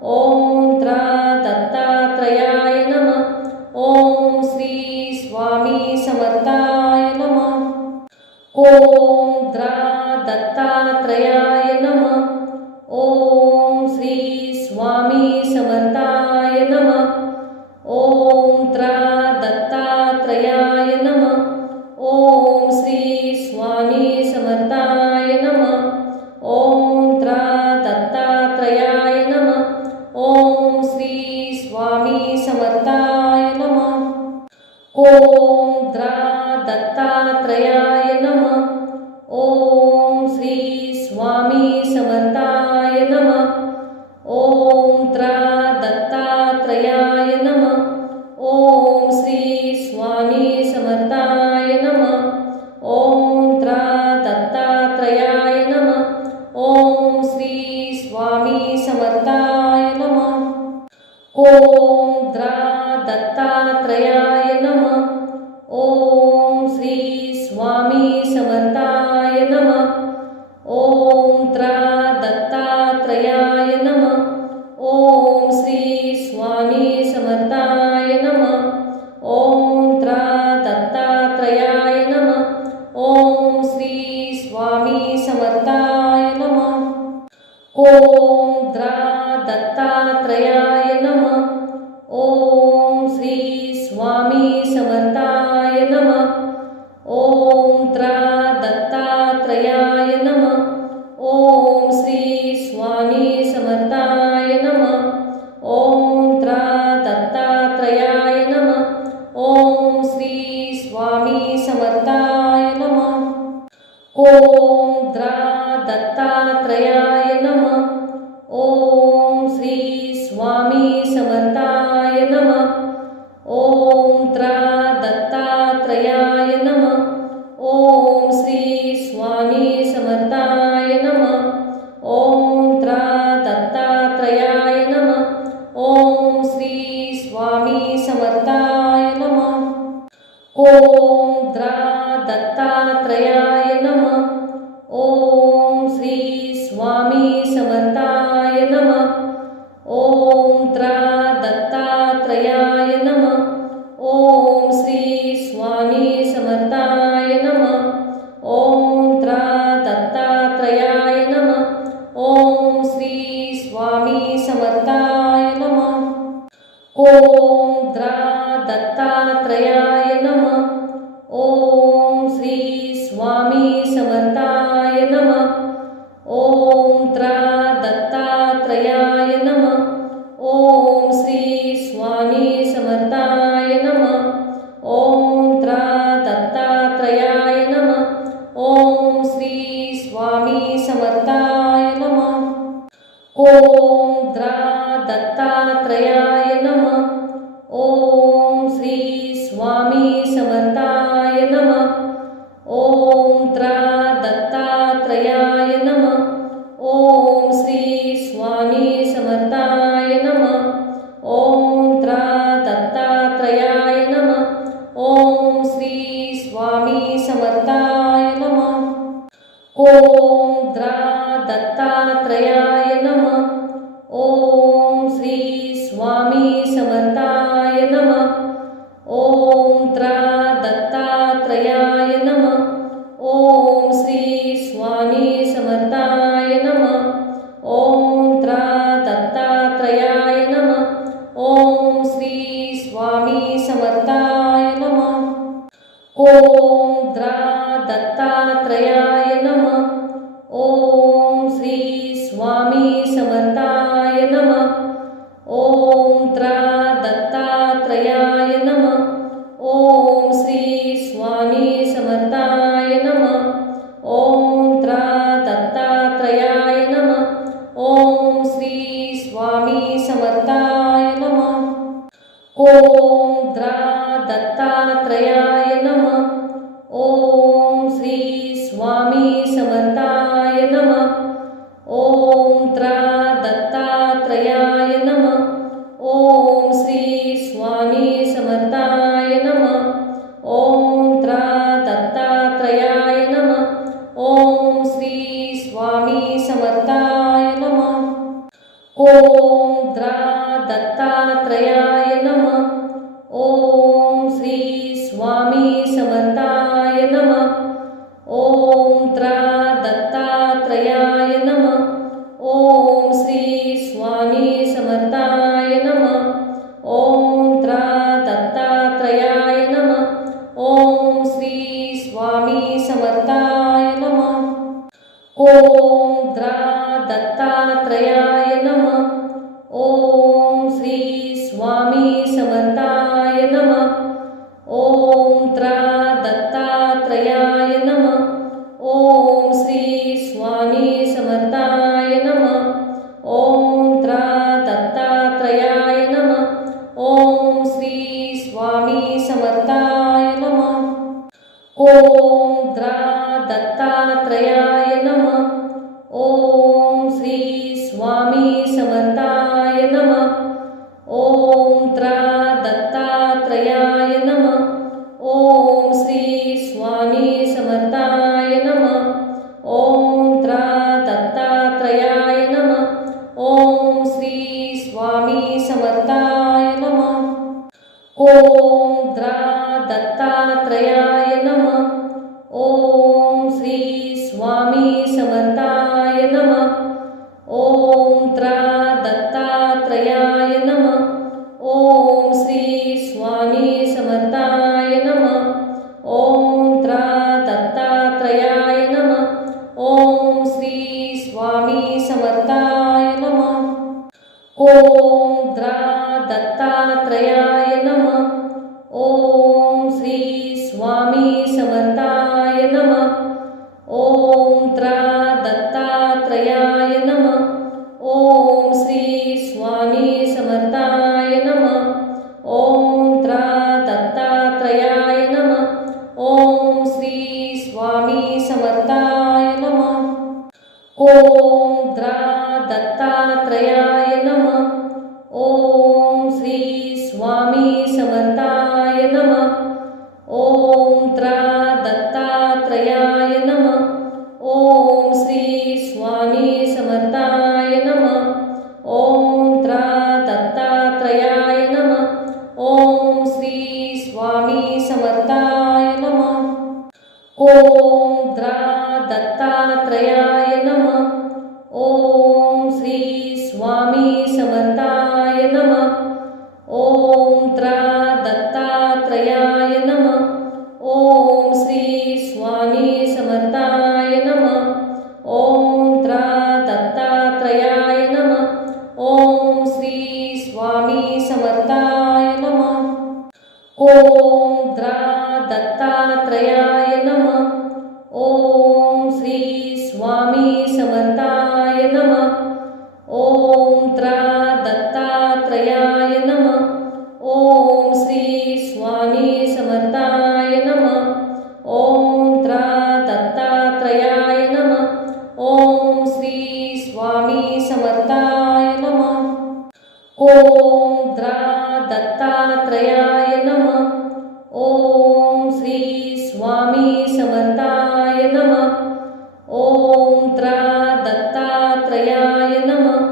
ओम त्रा दत्तात्रयाय नमः। ओम श्री स्वामी समर्थाय नमः। ओम द्रा दत्तात्रयाय नमः। ओम श्री स्वामी समर्थाय नमः। ओम त्रा दत्तात्रयाय नमः। ओम श्री स्वामी समर्थाय नमः। ओम त्रा दत्तात्रयाय नमः। ओम श्री स्वामी समर्थाय नमः। ओम द्रा दत्तात्रयाय नमः। ओम श्री स्वामी समर्थाय नमः। ओम त्रा दत्तात्रयाय नमः। ओम श्री स्वामी समर्थाय नमः। ओम त्रा दत्तात्रयाय नमः। ओम श्री स्वामी समर्थाय नमः। ओम द्रा दत्तात्रयाय नमः। ओम श्री स्वामी समर्थाय नमः। ओम त्रा दत्तात्रयाय नमः। ओम श्री स्वामी समर्थाय नमः। ओम त्रा दत्तात्रयाय नमः। ओम श्री स्वामी समर्थाय नमः। ओम द्रा दत्तात्रयाय नमः। ओम श्री स्वामी समर्थाय नमः। ओम त्रा दत्तात्रयाय नमः। ओम श्री स्वामी समर्थाय नमः। ओम त्रा दत्तात्रयाय नमः। ओम श्री स्वामी समर्थाय नमः। ओम द्रा दत्तात्रयाय नमः। ओम श्री स्वामी समर्थाय नमः। ओम त्रा दत्तात्रयाय नमः। ओम श्री स्वामी समर्थाय नमः। ओम त्रा समर्थाय नमः। ओम द्रा दत्तात्रयाय नमः। ओम श्री स्वामी समर्थाय नमः। ओम त्रा दत्तात्रयाय नमः। ओम श्री स्वामी समर्थाय नमः। ओम त्रा दत्तात्रयाय नमः। ओम श्री स्वामी समर्थाय नमः। ओम द्रा दत्तात्रयाय नमः। ओम श्री स्वामी समर्थाय नमः। ओम त्रा दत्तात्रयाय नमः। ओम श्री स्वामी समर्थाय नमः। ओम त्रा दत्तात्रयाय नमः। ओम श्री स्वामी समर्थाय नमः। ओम द्रा दत्तात्रयाय नमः। ओम श्री स्वामी समर्थाय नमः। ओम त्रा दत्तात्रयाय नमः। ओम श्री स्वामी समर्थाय नमः। ओम त्रा दत्तात्रयाय नमः। ओम श्री स्वामी समर्थाय नमः। ओम द्रा दत्तात्रयाय नमः। ओम श्री स्वामी समर्थाय नमः। ओम त्रा दत्तात्रयाय नमः। ओम श्री स्वामी समर्थाय नमः। ओम त्रा दत्तात्रयाय नमः। ओम श्री स्वामी समर्थाय नमः। ओम द्रा दत्तात्रयाय नमः। ओम श्री स्वामी समर्थाय नमः। ओम त्रा दत्तात्रयाय नमः। ओम श्री स्वामी समर्थाय नमः। ओम त्रा दत्तात्रयाय नमः। ओम श्री स्वामी समर्थाय नमः। ओम द्रा दत्तात्रयाय नमः। ओम श्री स्वामी समर्थाय नमः। ओम त्रा दत्तात्रयाय नमः। ओम श्री स्वामी समर्थाय नमः। ओम त्रा दत्तात्रयाय नमः। ओम श्री स्वामी समर्थाय नमः। ओम द्रा दत्तात्रयाय नमः। ओम श्री स्वामी समर्थाय नमः। ओम त्रा दत्तात्रयाय नमः। ओम श्री स्वामी समर्थाय नमः। ओम त्रा दत्तात्रयाय नमः। ओम श्री स्वामी समर्थाय नमः। ओम द्रा दत्तात्रयाय नमः। ओम श्री स्वामी समर्थाय नमः। ओम त्रा दत्तात्रयाय नमः। ओम श्री स्वामी समर्थाय नमः। ओम त्रा दत्तात्रयाय नमः। ओम श्री स्वामी समर्थाय नमः। ओम द्रा दत्तात्रयाय नमः। ओम श्री स्वामी समर्थाय नमः। ओम त्रा दत्तात्रयाय नमः। ओम श्री स्वामी समर्थाय नमः। ओम त्रा दत्तात्रयाय नमः। ओम श्री स्वामी समर्थाय नमः। ओम द्रा दत्तात्रयाय नमः। ओम श्री स्वामी समर्थाय नमः। ओम त्रा दत्तात्रयाय नमः। ओम श्री स्वामी समर्थाय नमः। ओम त्रा दत्तात्रयाय नमः। ओम श्री स्वामी समर्थाय नमः। ओम द्रा दत्तात्रयाय नमः। ओम श्री स्वामी समर्थाय नमः। ओम त्रा दत्तात्रयाय नमः। ओम श्री स्वामी समर्थाय नमः। ओम त्रा दत्तात्रयाय नमः। ओम श्री स्वामी समर्थाय नमः। ओम त्रा दत्तात्रयाय नमः। ओम श्री स्वामी समर्थाय नमः। ओम त्रा दत्तात्रयाय नमः।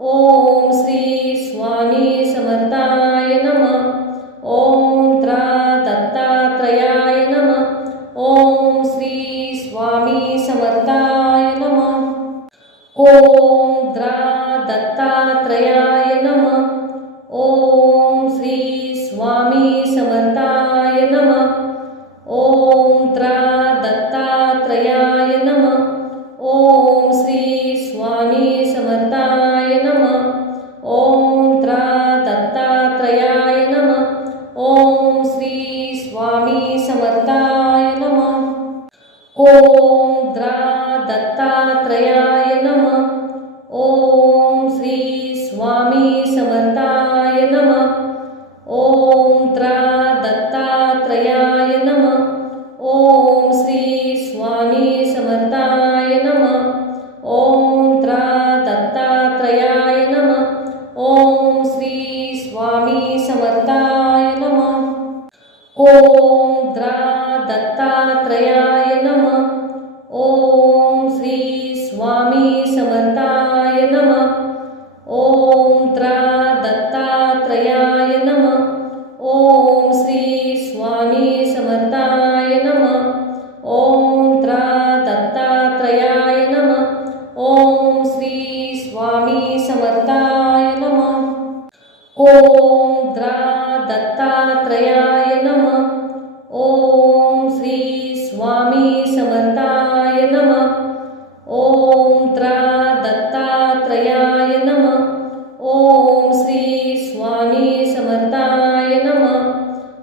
ओम श्री स्वामी समर्थाय नमः। ओम त्रा दत्तात्रयाय नमः। ओम श्री स्वामी समर्थाय नमः। ओम त्रा दत्तात्रयाय नमः। ओम श्री स्वामी समर्थाय नमः। ओम त्रा दत्तात्रयाय नमः। ओम श्री स्वामी समर्थाय नमः। ओम त्रा दत्तात्रयाय नमः। ओम श्री स्वामी समर्थाय नमः। ओम त्रा दत्तात्रयाय नमः। ओम श्री स्वामी समर्थाय नमः। ओम त्रा दत्तात्रयाय नमः। ओम श्री स्वामी समर्थाय नमः। ओम त्रा दत्तात्रयाय नमः। ओम श्री स्वामी समर्थाय नमः। ओम त्रा दत्तात्रयाय नमः। ओम श्री स्वामी समर्थाय नमः। ओम त्रा दत्तात्रयाय नमः। ओम श्री स्वामी समर्थाय नमः। ओम त्रा दत्तात्रयाय नमः। ओम श्री स्वामी समर्थाय नमः। ओम त्रा दत्तात्रयाय नमः। ओम श्री स्वामी समर्थाय नमः। ओम त्रा दत्तात्रयाय नमः। ओम श्री स्वामी समर्थाय नमः।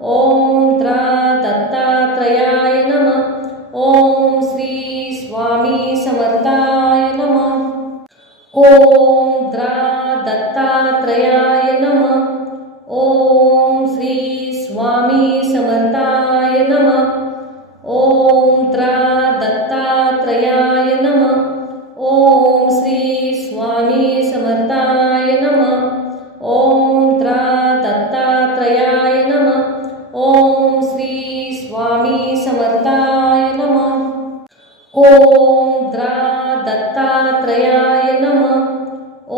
ओम त्रा दत्तात्रयाय नमः। ओम श्री स्वामी समर्थाय नमः। ओम त्रा दत्तात्रयाय नमः। ओम श्री स्वामी समर्थाय नमः। ओम त्रा दत्तात्रयाय नमः। ओम श्री स्वामी समर्थाय नमः। ओम त्रा दत्तात्रयाय नमः। ओम श्री स्वामी समर्थाय नमः। ओम त्रा दत्तात्रयाय नमः।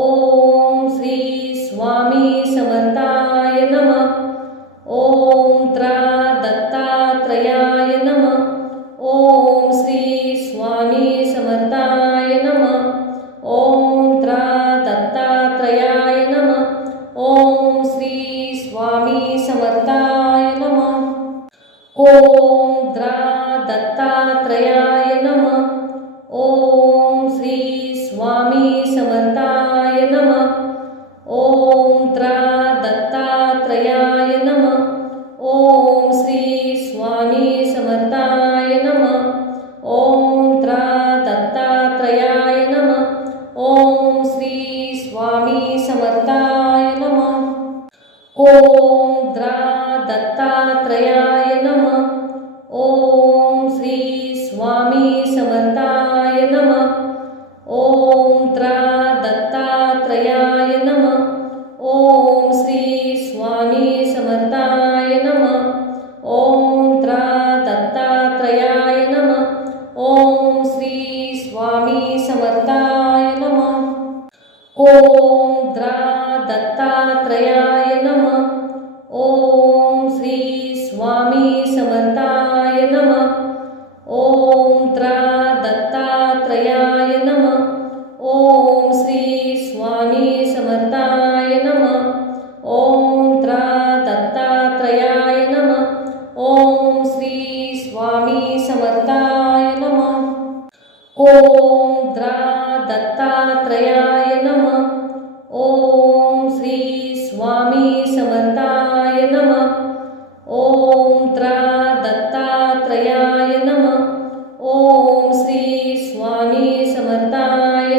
ओम श्री स्वामी समर्थाय नमः। ओम त्रा दत्तात्रयाय नमः। ओम श्री स्वामी समर्थाय नमः। ओम त्रा दत्तात्रयाय नमः। ओम श्री स्वामी समर्थाय नमः। ओम त्रा दत्तात्रयाय नमः। ओम श्री स्वामी समर्थाय नमः। ओम त्रा दत्तात्रयाय नमः। ओम श्री स्वामी समर्थाय नमः। ओम त्रा दत्तात्रयाय नमः। ओम श्री स्वामी समर्थाय नमः। ओम त्रा दत्तात्रयाय नमः। ओम श्री स्वामी समर्थाय नमः। ओम त्रा दत्तात्रयाय नमः। ओम श्री स्वामी समर्थाय नमः। ओम त्रा दत्तात्रयाय नमः। ओम श्री स्वामी समर्थाय नमः। ओम त्रा दत्तात्रयाय नमः। ओम श्री स्वामी समर्थाय नमः। ओम त्रा दत्तात्रयाय नमः। ओम श्री स्वामी समर्थाय नमः। ओम त्रा दत्तात्रयाय नमः। ओम श्री स्वामी समर्थाय नमः। ओम त्रा दत्तात्रयाय नमः। ओम श्री स्वामी समर्थाय नमः। ओम त्रा दत्तात्रयाय नमः। ओम श्री स्वामी समर्थाय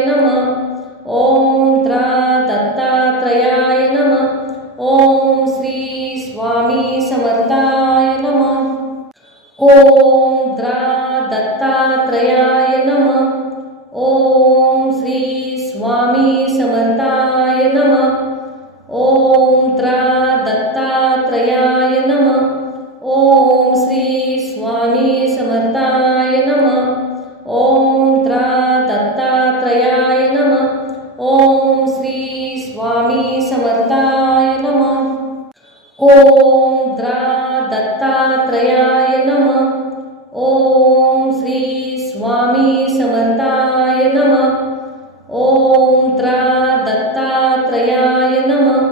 ओम श्री स्वामी समर्थाय नमः. ओम द्रा दत्तात्रयाय नमः. ओम श्री स्वामी समर्थाय नमः. ओम द्रा दत्तात्रयाय नमः.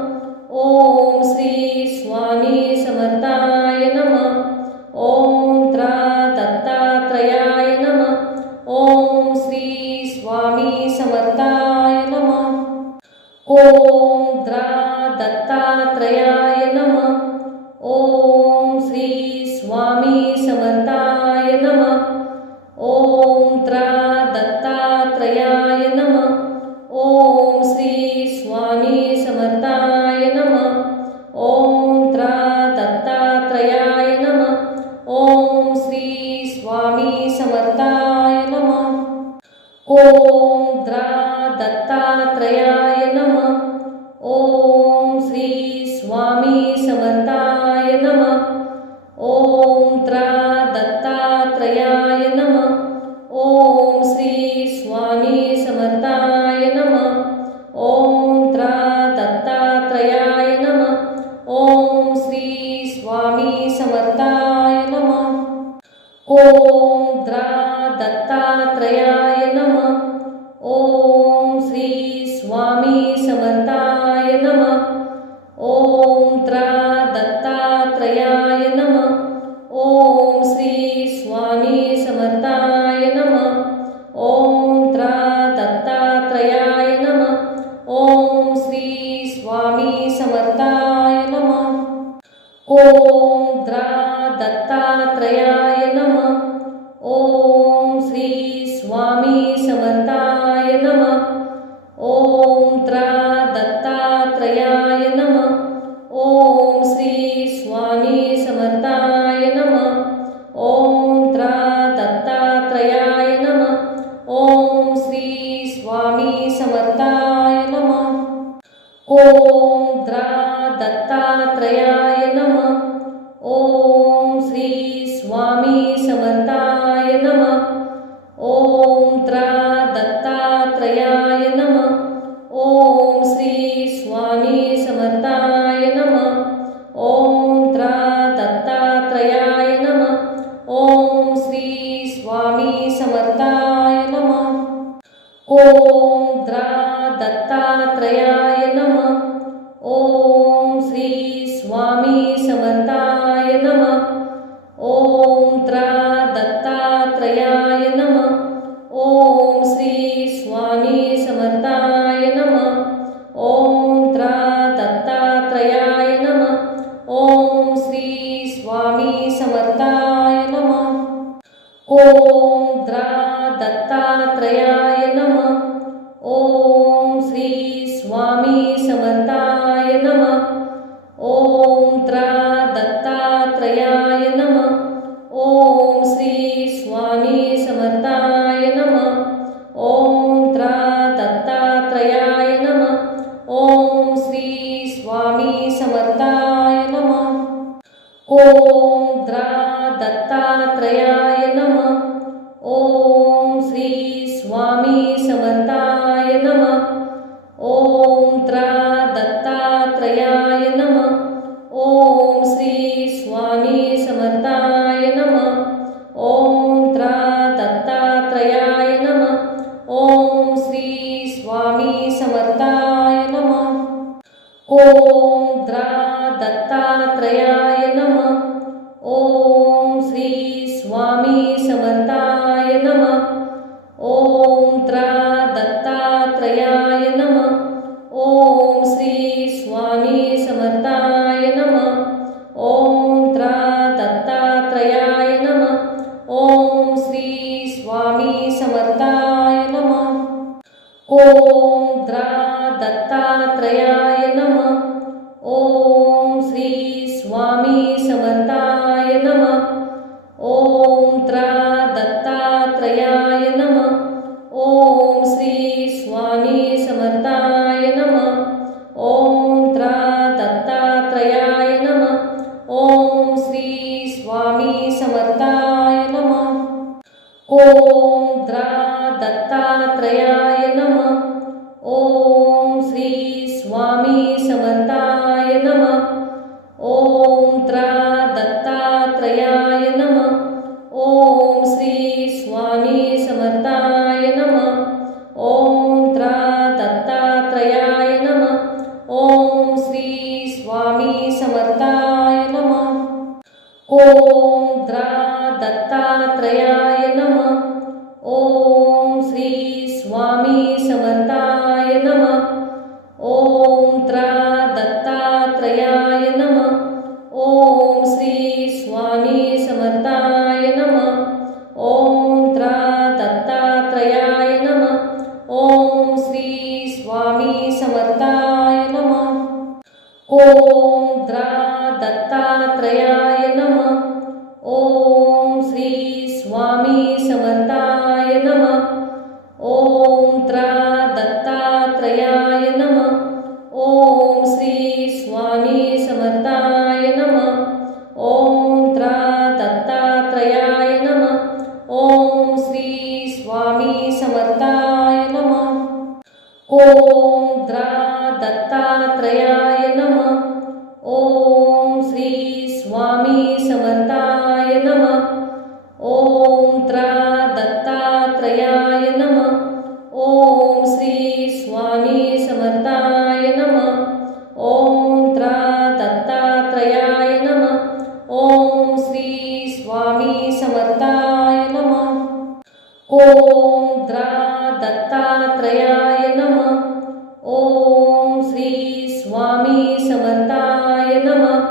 ओम श्री स्वामी समर्थाय नमः. ओम द्रा दत्तात्रयाय नमः. ओम श्री स्वामी समर्थाय नमः. ओम द्रा दत्तात्रयाय नमः. ओम श्री स्वामी समर्थाय नमः. ओम द्रा दत्तात्रयाय नमः. ओम श्री स्वामी समर्थाय नमः. ओम द्रा दत्तात्रयाय नमः. ओम श्री स्वामी समर्थाय नमः. ओम द्रा दत्तात्रयाय नमः. ओम श्री स्वामी समर्थाय नमः. ओम द्रा दत्तात्रयाय नमः. ओम श्री स्वामी समर्थाय नमः. ओम द्रा दत्तात्रयाय नमः. ओम श्री स्वामी समर्थाय नमः. ओम द्रा दत्तात्रयाय नमः. ओम श्री स्वामी समर्थाय नमः. ओम द्रा दत्तात्रयाय नमः. ओम श्री स्वामी समर्थाय नमः. ओम द्रा दत्तात्रयाय नमः. ओम श्री स्वामी समर्थाय नमः. ओम द्रा दत्तात्रयाय नमः. ओम श्री स्वामी समर्थाय नमः. ओम द्रा दत्तात्रयाय नमः. ओम श्री स्वामी समर्थाय नमः. ओम द्रा दत्तात्रयाय नमः. ओम श्री स्वामी समर्थाय नमः. ओम द्रा दत्तात्रयाय नमः. ओम श्री स्वामी समर्थाय नमः. ओम द्रा दत्तात्रयाय नमः. ओम श्री स्वामी समर्थाय नमः. ओम द्रा दत्तात्रयाय नमः. ओम श्री स्वामी समर्थाय नमः. ओम द्रा दत्तात्रयाय नमः. ओम श्री स्वामी समर्थाय नमः. ओम द्रा दत्तात्रयाय नमः. ओम श्री स्वामी समर्थाय नमः. ओम द्रा दत्तात्रयाय नमः. ओम श्री स्वामी समर्थाय नमः. ओम द्रा दत्तात्रयाय नमः. ओम श्री स्वामी समर्थाय नमः. ओम द्रा दत्तात्रयाय नमः. ओम श्री स्वामी समर्थाय नमः. ओम द्रा दत्तात्रयाय नमः. ओम श्री स्वामी समर्थाय नमः. ओम द्रा दत्तात्रयाय नमः. ओम श्री स्वामी समर्थाय नमः. ओम द्रा दत्तात्रयाय नमः. ओम श्री स्वामी समर्थाय नमः. ओम द्रा दत्तात्रयाय नमः. ओम श्री स्वामी समर्थाय नमः. ओम द्रा दत्तात्रयाय नमः. ओम श्री स्वामी समर्थाय नमः. ओम द्रा दत्तात्रयाय नमः. ओम श्री स्वामी समर्थाय नमः. ओम द्रा दत्तात्रयाय नमः. ओम श्री स्वामी समर्थाय नमः. ओम द्रा दत्तात्रयाय नमः. ओम श्री स्वामी समर्थाय नमः. ओम द्रा दत्तात्रयाय नमः. ओम श्री स्वामी समर्थाय नमः. ओम द्रा दत्तात्रयाय नमः. ओम श्री स्वामी समर्थाय नमः. ओम द्रा दत्तात्रयाय नमः. ओम समर्थाय नमः. ओम त्रा दत्तात्रयाय नमः. ओम श्री स्वामी समर्थाय नमः. ओम त्रा दत्तात्रयाय नमः. ओम श्री स्वामी समर्थाय नमः. ओम द्रा दत्तात्रयाय नमः. ओम श्री स्वामी समर्थाय नमः. ओम त्रा दत्तात्रयाय नमः. ओम श्री स्वामी समर्थाय नमः. ओम त्रा दत्तात्रयाय नमः. ओम श्री स्वामी समर्थाय नमः. ओम द्रा दत्तात्रयाय नमः. ओम श्री स्वामी समर्थाय नमः. ओम त्रा दत्तात्रयाय नमः. ओम श्री स्वामी समर्थाय नमः. ओम त्रा दत्तात्रयाय नमः. ओम श्री स्वामी समर्थाय नमः. ओम द्रा दत्तात्रयाय नमः. ओम श्री स्वामी समर्थाय नमः.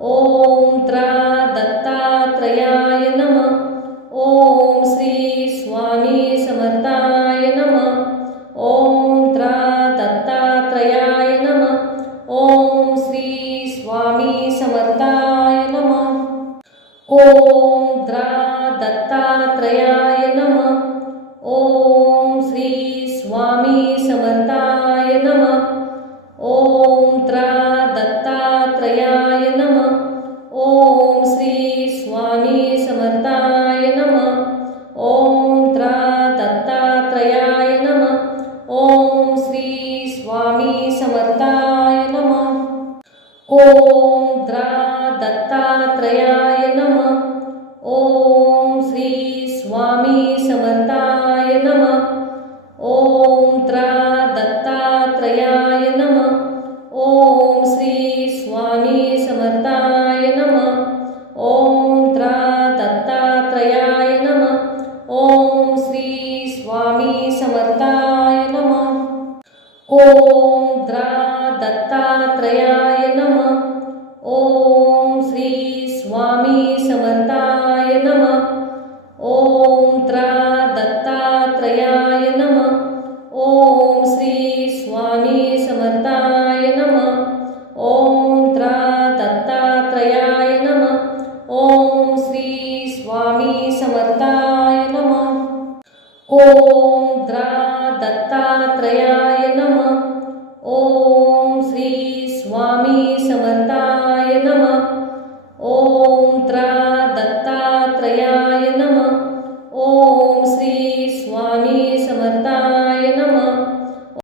ओम त्रा दत्तात्रयाय नमः. ओम श्री स्वामी समर्थाय नमः. ओम त्रा दत्तात्रयाय नमः. ओम श्री स्वामी समर्थाय नमः. ओम द्रा दत्तात्रयाय नमः. ओम श्री स्वामी समर्थाय नमः. ओम त्रा दत्तात्रयाय नमः. ओम श्री स्वामी समर्थाय नमः. ओम त्रा दत्तात्रयाय नमः. ओम श्री स्वामी समर्थाय नमः. ओम द्रा दत्तात्रयाय नमः. ओम श्री स्वामी समर्थाय नमः. ओम त्रा दत्तात्रयाय नमः. ओम श्री स्वामी समर्थाय नमः. ओम त्रा दत्तात्रयाय नमः. ओम श्री स्वामी समर्थाय नमः. ओम द्रा दत्तात्रयाय नमः. ओम श्री स्वामी समर्थाय नमः. ओम त्रा दत्तात्रयाय नमः. ओम श्री स्वामी समर्थाय नमः. ओम त्रा दत्तात्रयाय नमः. ओम श्री स्वामी समर्थाय नमः. ओम द्रा दत्तात्रयाय नमः. ओम